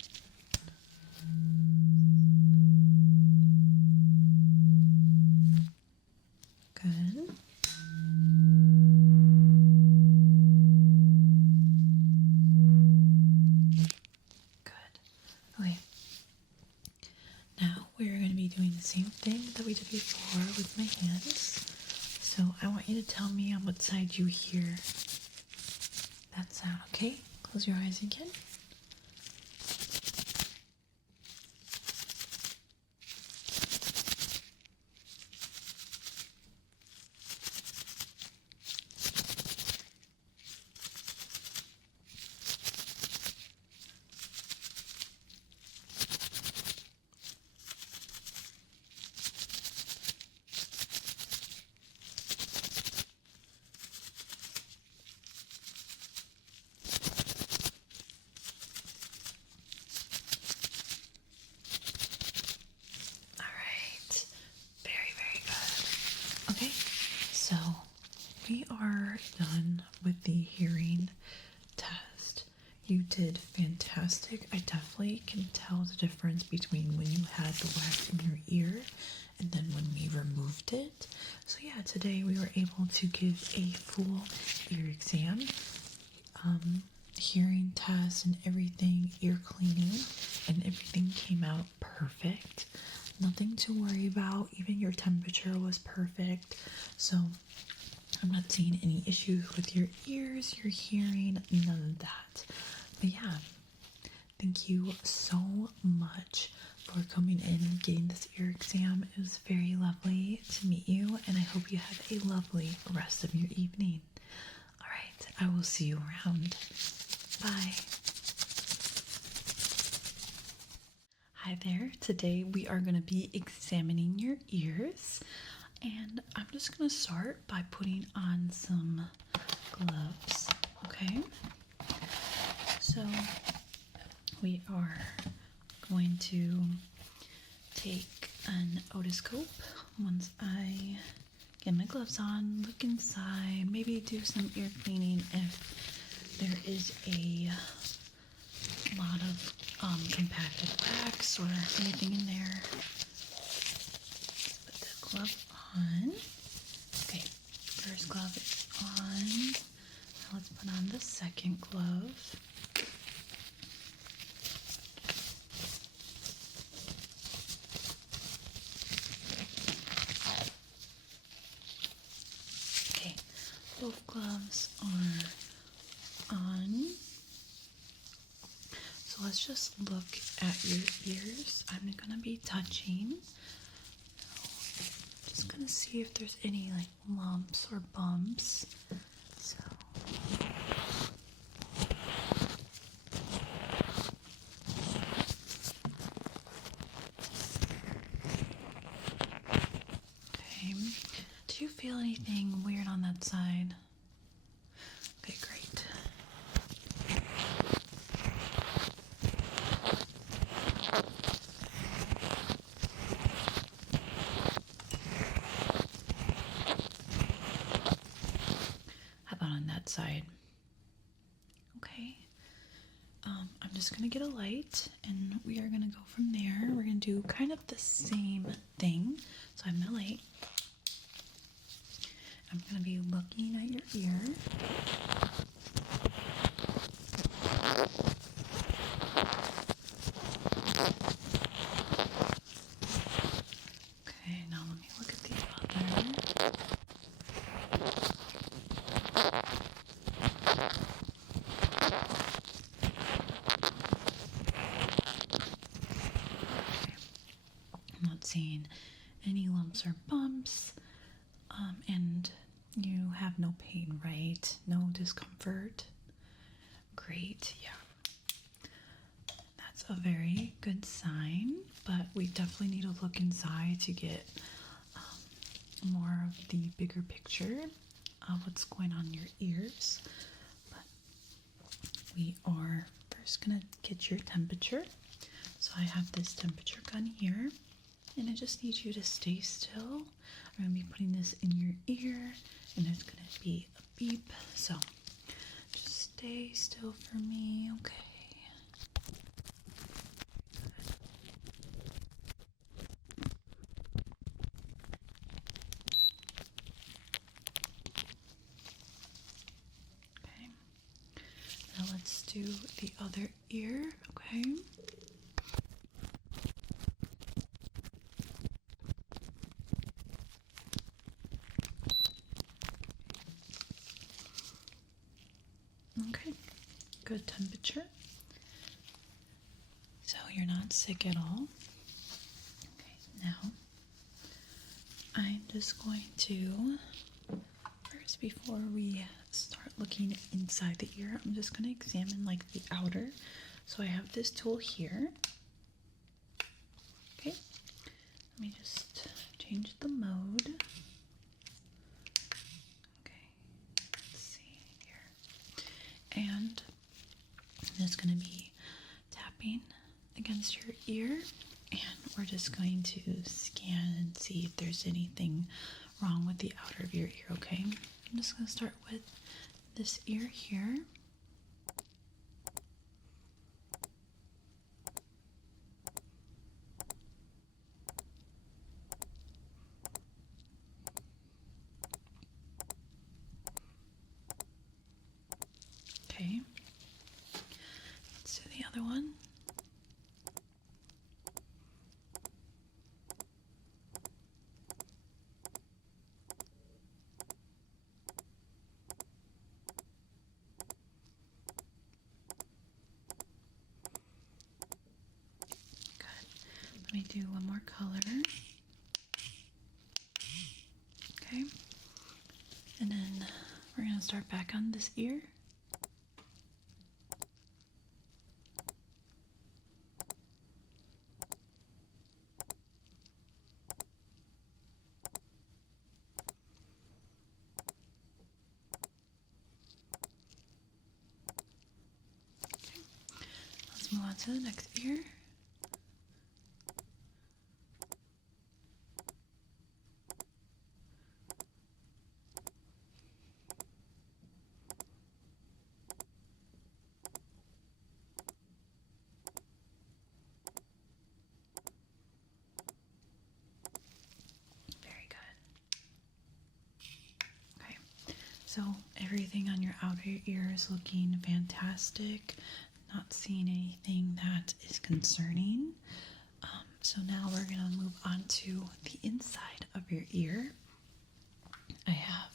Good. Good. Okay. Now we're going to be doing the same thing that we did before with my hands. So I want you to tell me on what side you hear that sound, okay? Close your eyes again. Okay, so we are done with the hearing test. You did fantastic. I definitely can tell the difference between when you had the wax in your ear and then when we removed it. So yeah, today we were able to give a full ear exam, hearing test and everything, ear cleaning, and everything came out perfect. Nothing to worry about. Even your temperature was perfect. So I'm not seeing any issues with your ears, your hearing, none of that. But yeah, thank you so much for coming in and getting this ear exam. It was very lovely to meet you, and I hope you have a lovely rest of your evening. All right, I will see you around. Bye. Hi there. Today we are going to be examining your ears, and I'm just going to start by putting on some gloves, okay? So we are going to take an otoscope. Once I get my gloves on, look inside, maybe do some ear cleaning if there is a lot of compacted wax or anything in there. Put the glove on. Okay, first glove is on. Now let's put on the second glove. Okay, both gloves are on. So let's just look at your ears. I'm gonna be touching. Just gonna see if there's any like lumps or bumps. So okay. Do you feel anything weird on that side? Okay, great. Side. Okay. I'm just gonna get a light and we are gonna go from there. We're gonna do kind of the same thing. So I have my light. I'm gonna be looking at your ear. Okay, now let me look at the other. great. Yeah. That's a very good sign, but we definitely need to look inside to get more of the bigger picture of what's going on in your ears. But we are first gonna get your temperature. So I have this temperature gun here, and I just need you to stay still. I'm gonna be putting this in your ear, and there's gonna be a beep. So just stay still for me, okay? Okay. Now let's do the other ear, okay? Okay, good temperature. So you're not sick at all. Okay, now I'm just going to, first before we start looking inside the ear, I'm just going to examine like the outer. So I have this tool here. Okay, let me just change the mode. Okay, let's see here. And I'm just going to be tapping against your ear, and we're just going to scan and see if there's anything wrong with the outer of your ear, okay? I'm just going to start with this ear here. Okay. Let's do the other one. Let me do one more color. Okay. And then we're going to start back on this ear. Okay. Let's move on to the next ear. Very good. Okay, so everything on your outer ear is looking fantastic. Not seeing anything that is concerning. So now we're going to move on to the inside of your ear. I have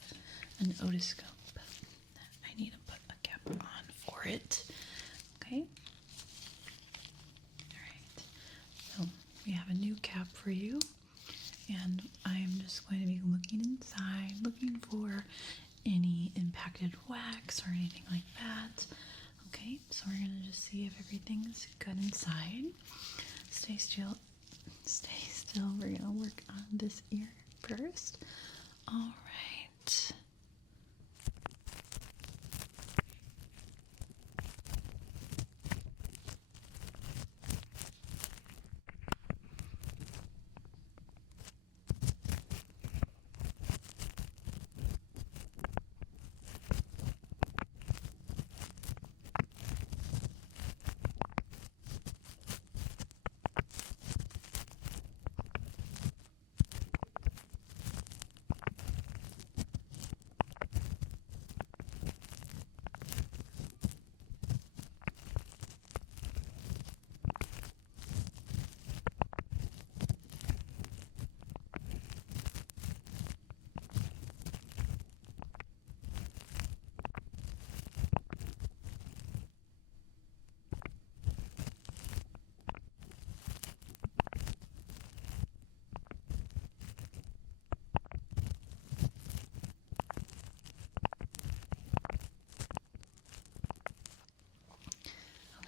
an otoscope. I need to put a cap on for it. Okay. Alright. So we have a new cap for you. And I'm just going to be looking inside, looking for any impacted wax or anything like that. Okay, so we're going to just see if everything's good inside. Stay still. Stay still. We're going to work on this ear first. All right.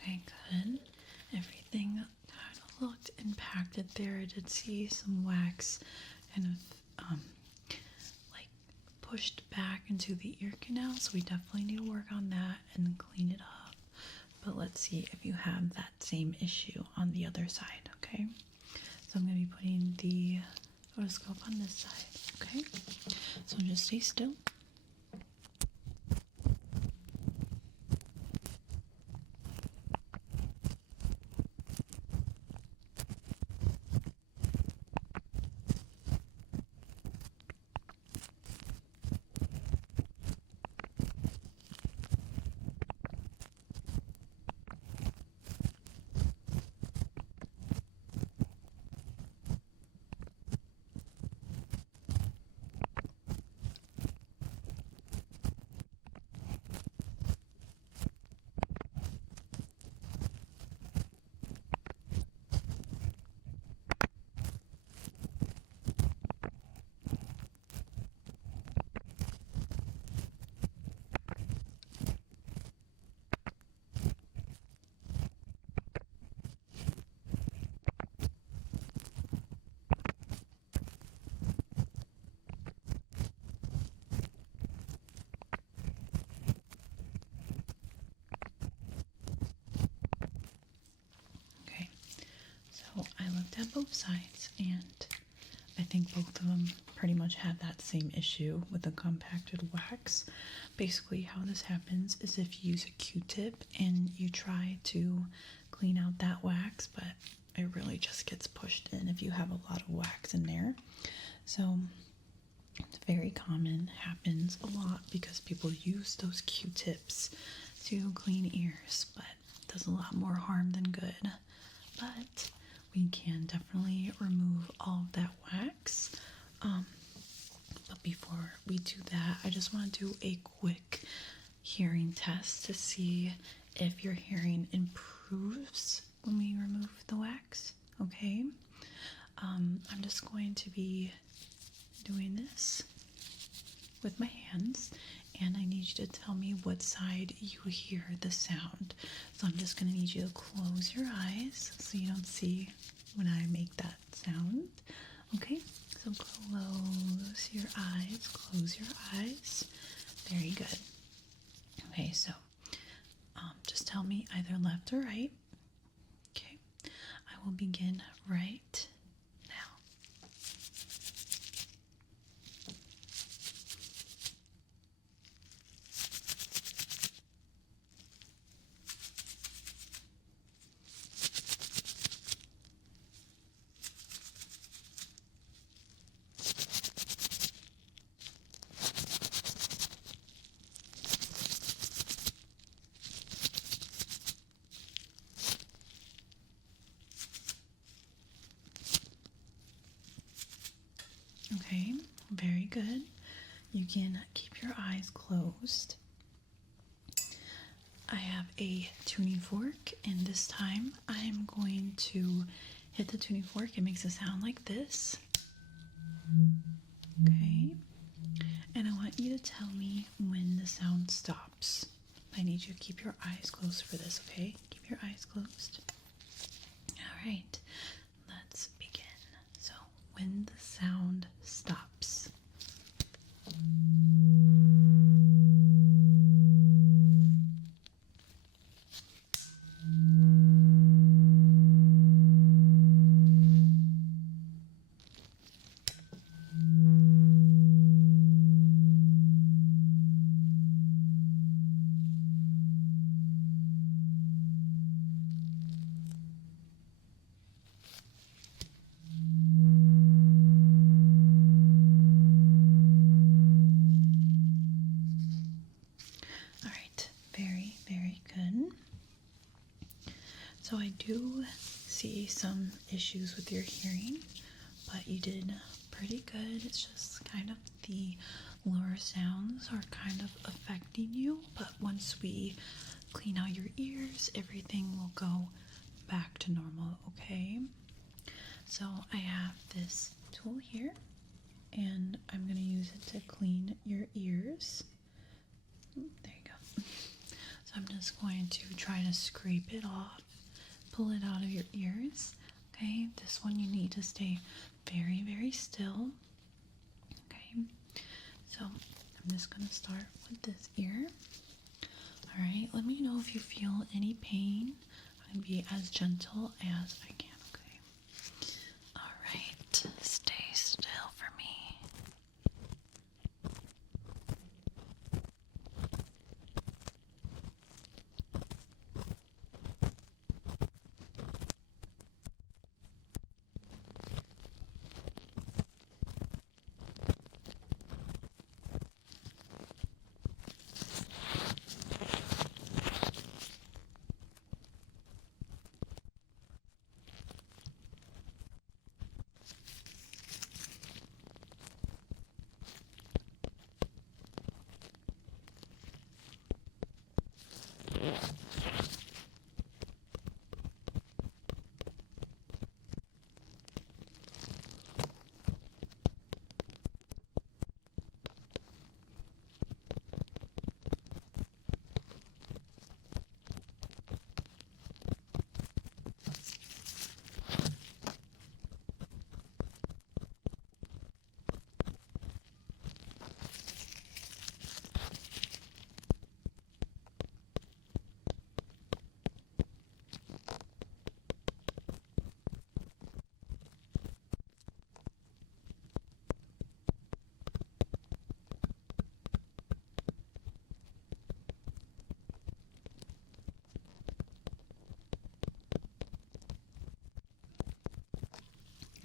Okay, good. Everything kind of looked impacted there. I did see some wax kind of like pushed back into the ear canal, so we definitely need to work on that and clean it up. But let's see if you have that same issue on the other side, okay? So I'm going to be putting the otoscope on this side, okay? So just stay still. Okay, so I looked at both sides and I think both of them pretty much had that same issue with the compacted wax. Basically, how this happens is if you use a Q-tip and you try to clean out that wax, but it really just gets pushed in if you have a lot of wax in there. So it's very common, happens a lot because people use those Q-tips to clean ears, but it does a lot more harm than good. But we can definitely remove all of that wax. But before we do that, I just want to do a quick hearing test to see if your hearing improves when we remove the wax, okay? I'm just going to be doing this with my hands, and I need you to tell me what side you hear the sound. So I'm just going to need you to close your eyes so you don't see when I make that sound. Okay, so close your eyes, close your eyes. Very good. Okay, so just tell me either left or right. Okay, I will begin right now. Okay, very good. You can keep your eyes closed. I have a tuning fork, and this time I'm going to hit the tuning fork. It makes a sound like this. Okay, and I want you to tell me when the sound stops. I need you to keep your eyes closed for this, okay? Keep your eyes closed. All right, let's begin. So, when the sound stops. All right, very, very good. So I do see some issues with your hearing, but you did pretty good. It's just kind of the lower sounds are kind of affecting you, but once we clean out your ears, everything will go back to normal, okay? So I have this tool here, and I'm going to use it to clean your ears. There you go. So I'm just going to try to scrape it off, pull it out of your ears. Okay, this one you need to stay very, very still. Okay, so I'm just going to start with this ear. All right, let me know if you feel any pain. I'm going to be as gentle as I can, okay? All right, stay still for me.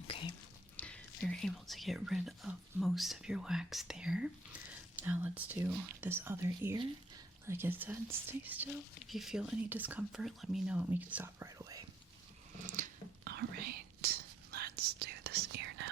Okay, you're able to get rid of most of your wax there. Now let's do this other ear. Like I said, stay still. If you feel any discomfort, let me know and we can stop right away. All right, let's do this ear now.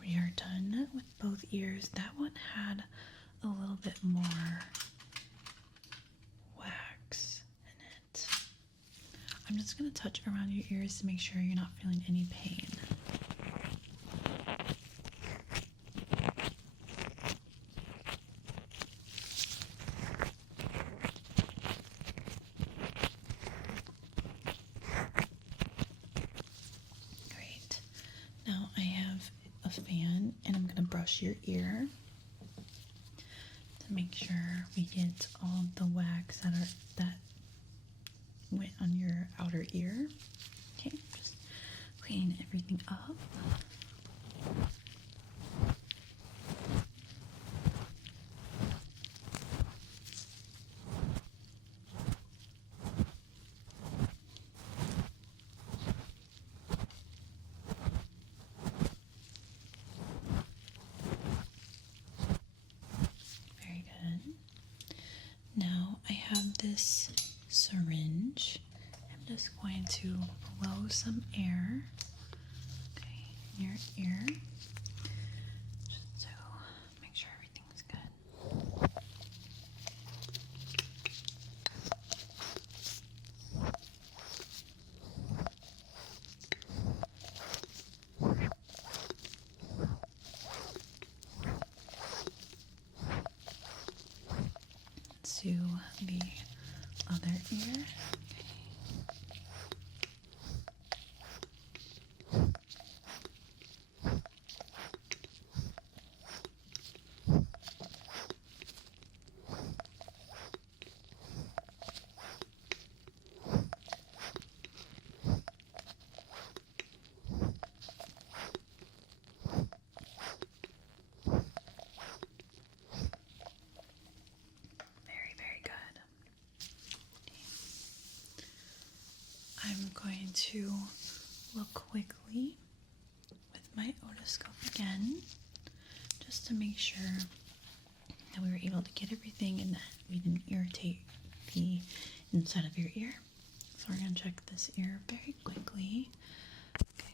We are done with both ears. That one had a little bit more wax in it. I'm just going to touch around your ears to make sure you're not feeling any pain. Great. Now I have a fan and I'm going to brush your ear to make sure we get all the wax that went on your outer ear. Okay, just cleaning everything up. just going to blow some air, okay, in your ear, just to make sure everything's good. To the other ear. Very, very good. I'm going to look quickly with my otoscope again, just to make sure that we were able to get everything and that we didn't irritate the inside of your ear. So we're going to check this ear very quickly. Okay.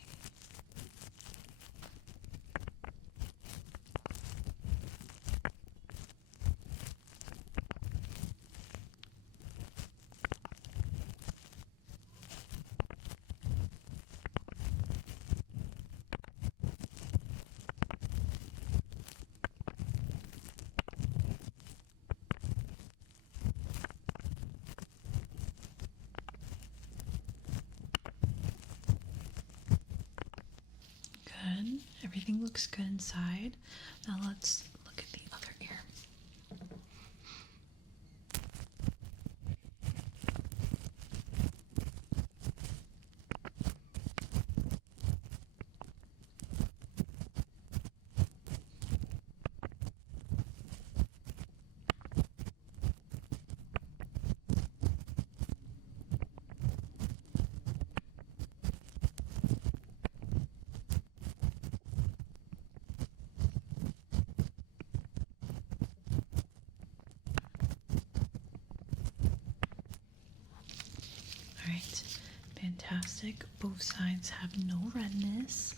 Good. Everything looks good inside. Now let's look at the other ear. Alright, fantastic. Both sides have no redness,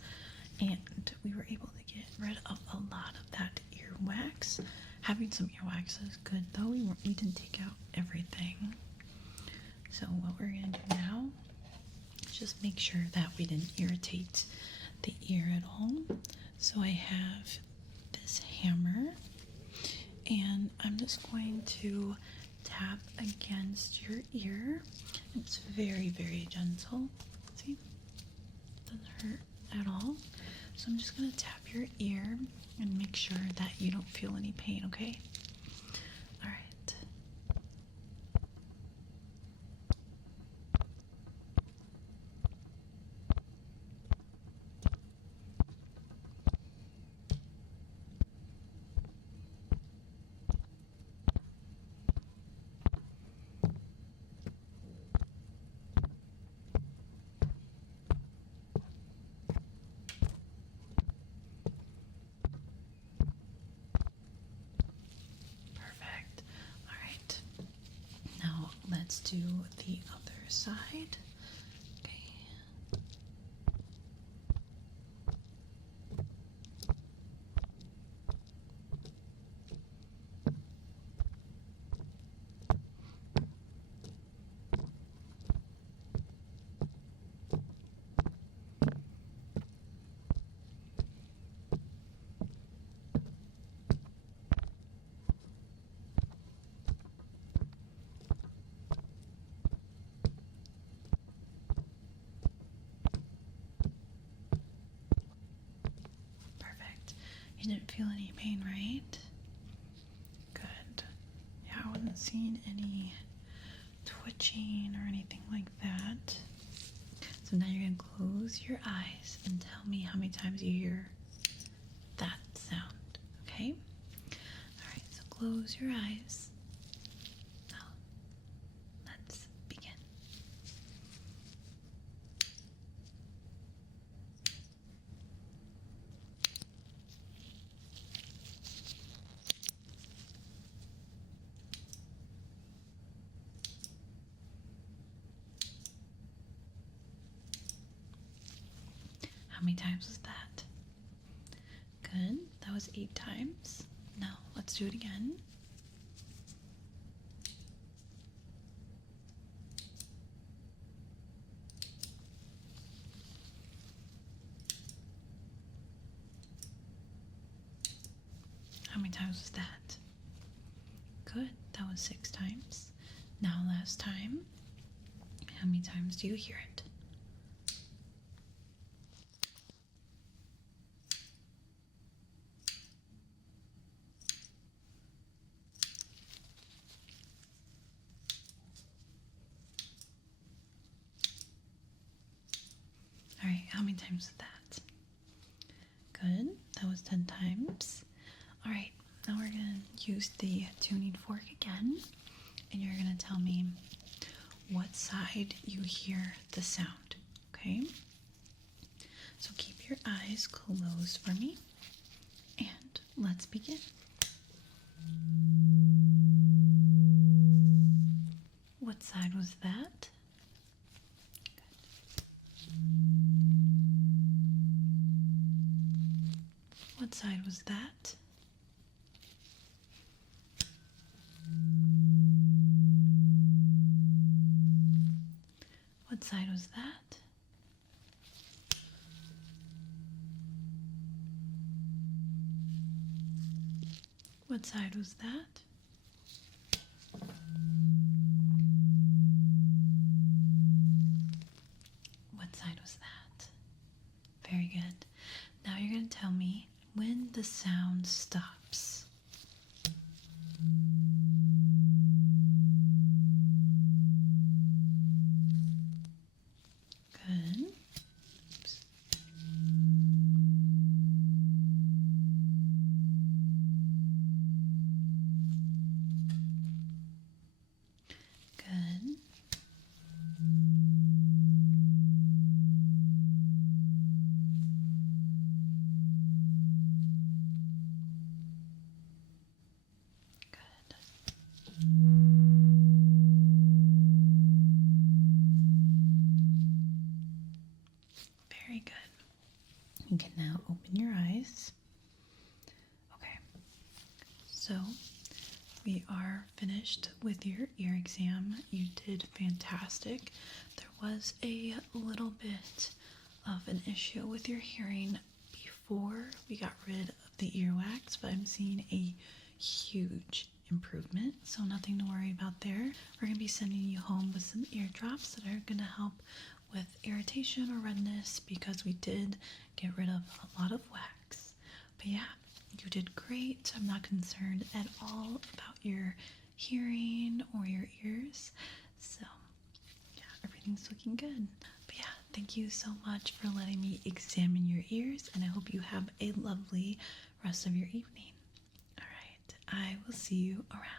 and we were able to get rid of a lot of that earwax. Having some earwax is good though. We didn't take out everything. So what we're going to do now is just make sure that we didn't irritate the ear at all. So I have this hammer, and I'm just going to tap against your ear. It's very, very gentle. See? Doesn't hurt at all. So I'm just going to tap your ear and make sure that you don't feel any pain, okay? All right. Perfect. All right. Now let's do the other side. Okay. Perfect. You didn't feel any pain, right? Good. Yeah, I wasn't seeing any twitching or anything like that. So now you're going to close your eyes and tell me how many times you hear that sound, okay? Alright, so close your eyes. Now, let's begin. How many times was that? Good. That was 8 times. Now let's do it again. How many times was that? Good. That was 6 times. Now last time. How many times do you hear it? All right, how many times was that? Good, that was 10 times. All right, now we're gonna use the tuning fork again, and you're gonna tell me what side you hear the sound, okay? So keep your eyes closed for me, and let's begin. What side was that? What side was that? What side was that? What side was that? What side was that? Very good. Now you're going to tell me when the sound stops. Good. Oops. Good. Good. Very good. You can now open your eyes. Okay, so we are finished with your ear exam. You did fantastic. There was a little bit of an issue with your hearing before we got rid of the earwax, but I'm seeing a huge improvement, so nothing to worry about there. We're going to be sending you home with some ear drops that are going to help with irritation or redness because we did get rid of a lot of wax. But yeah, you did great. I'm not concerned at all about your hearing or your ears. So yeah, everything's looking good. But yeah, thank you so much for letting me examine your ears, and I hope you have a lovely rest of your evening. All right, I will see you around.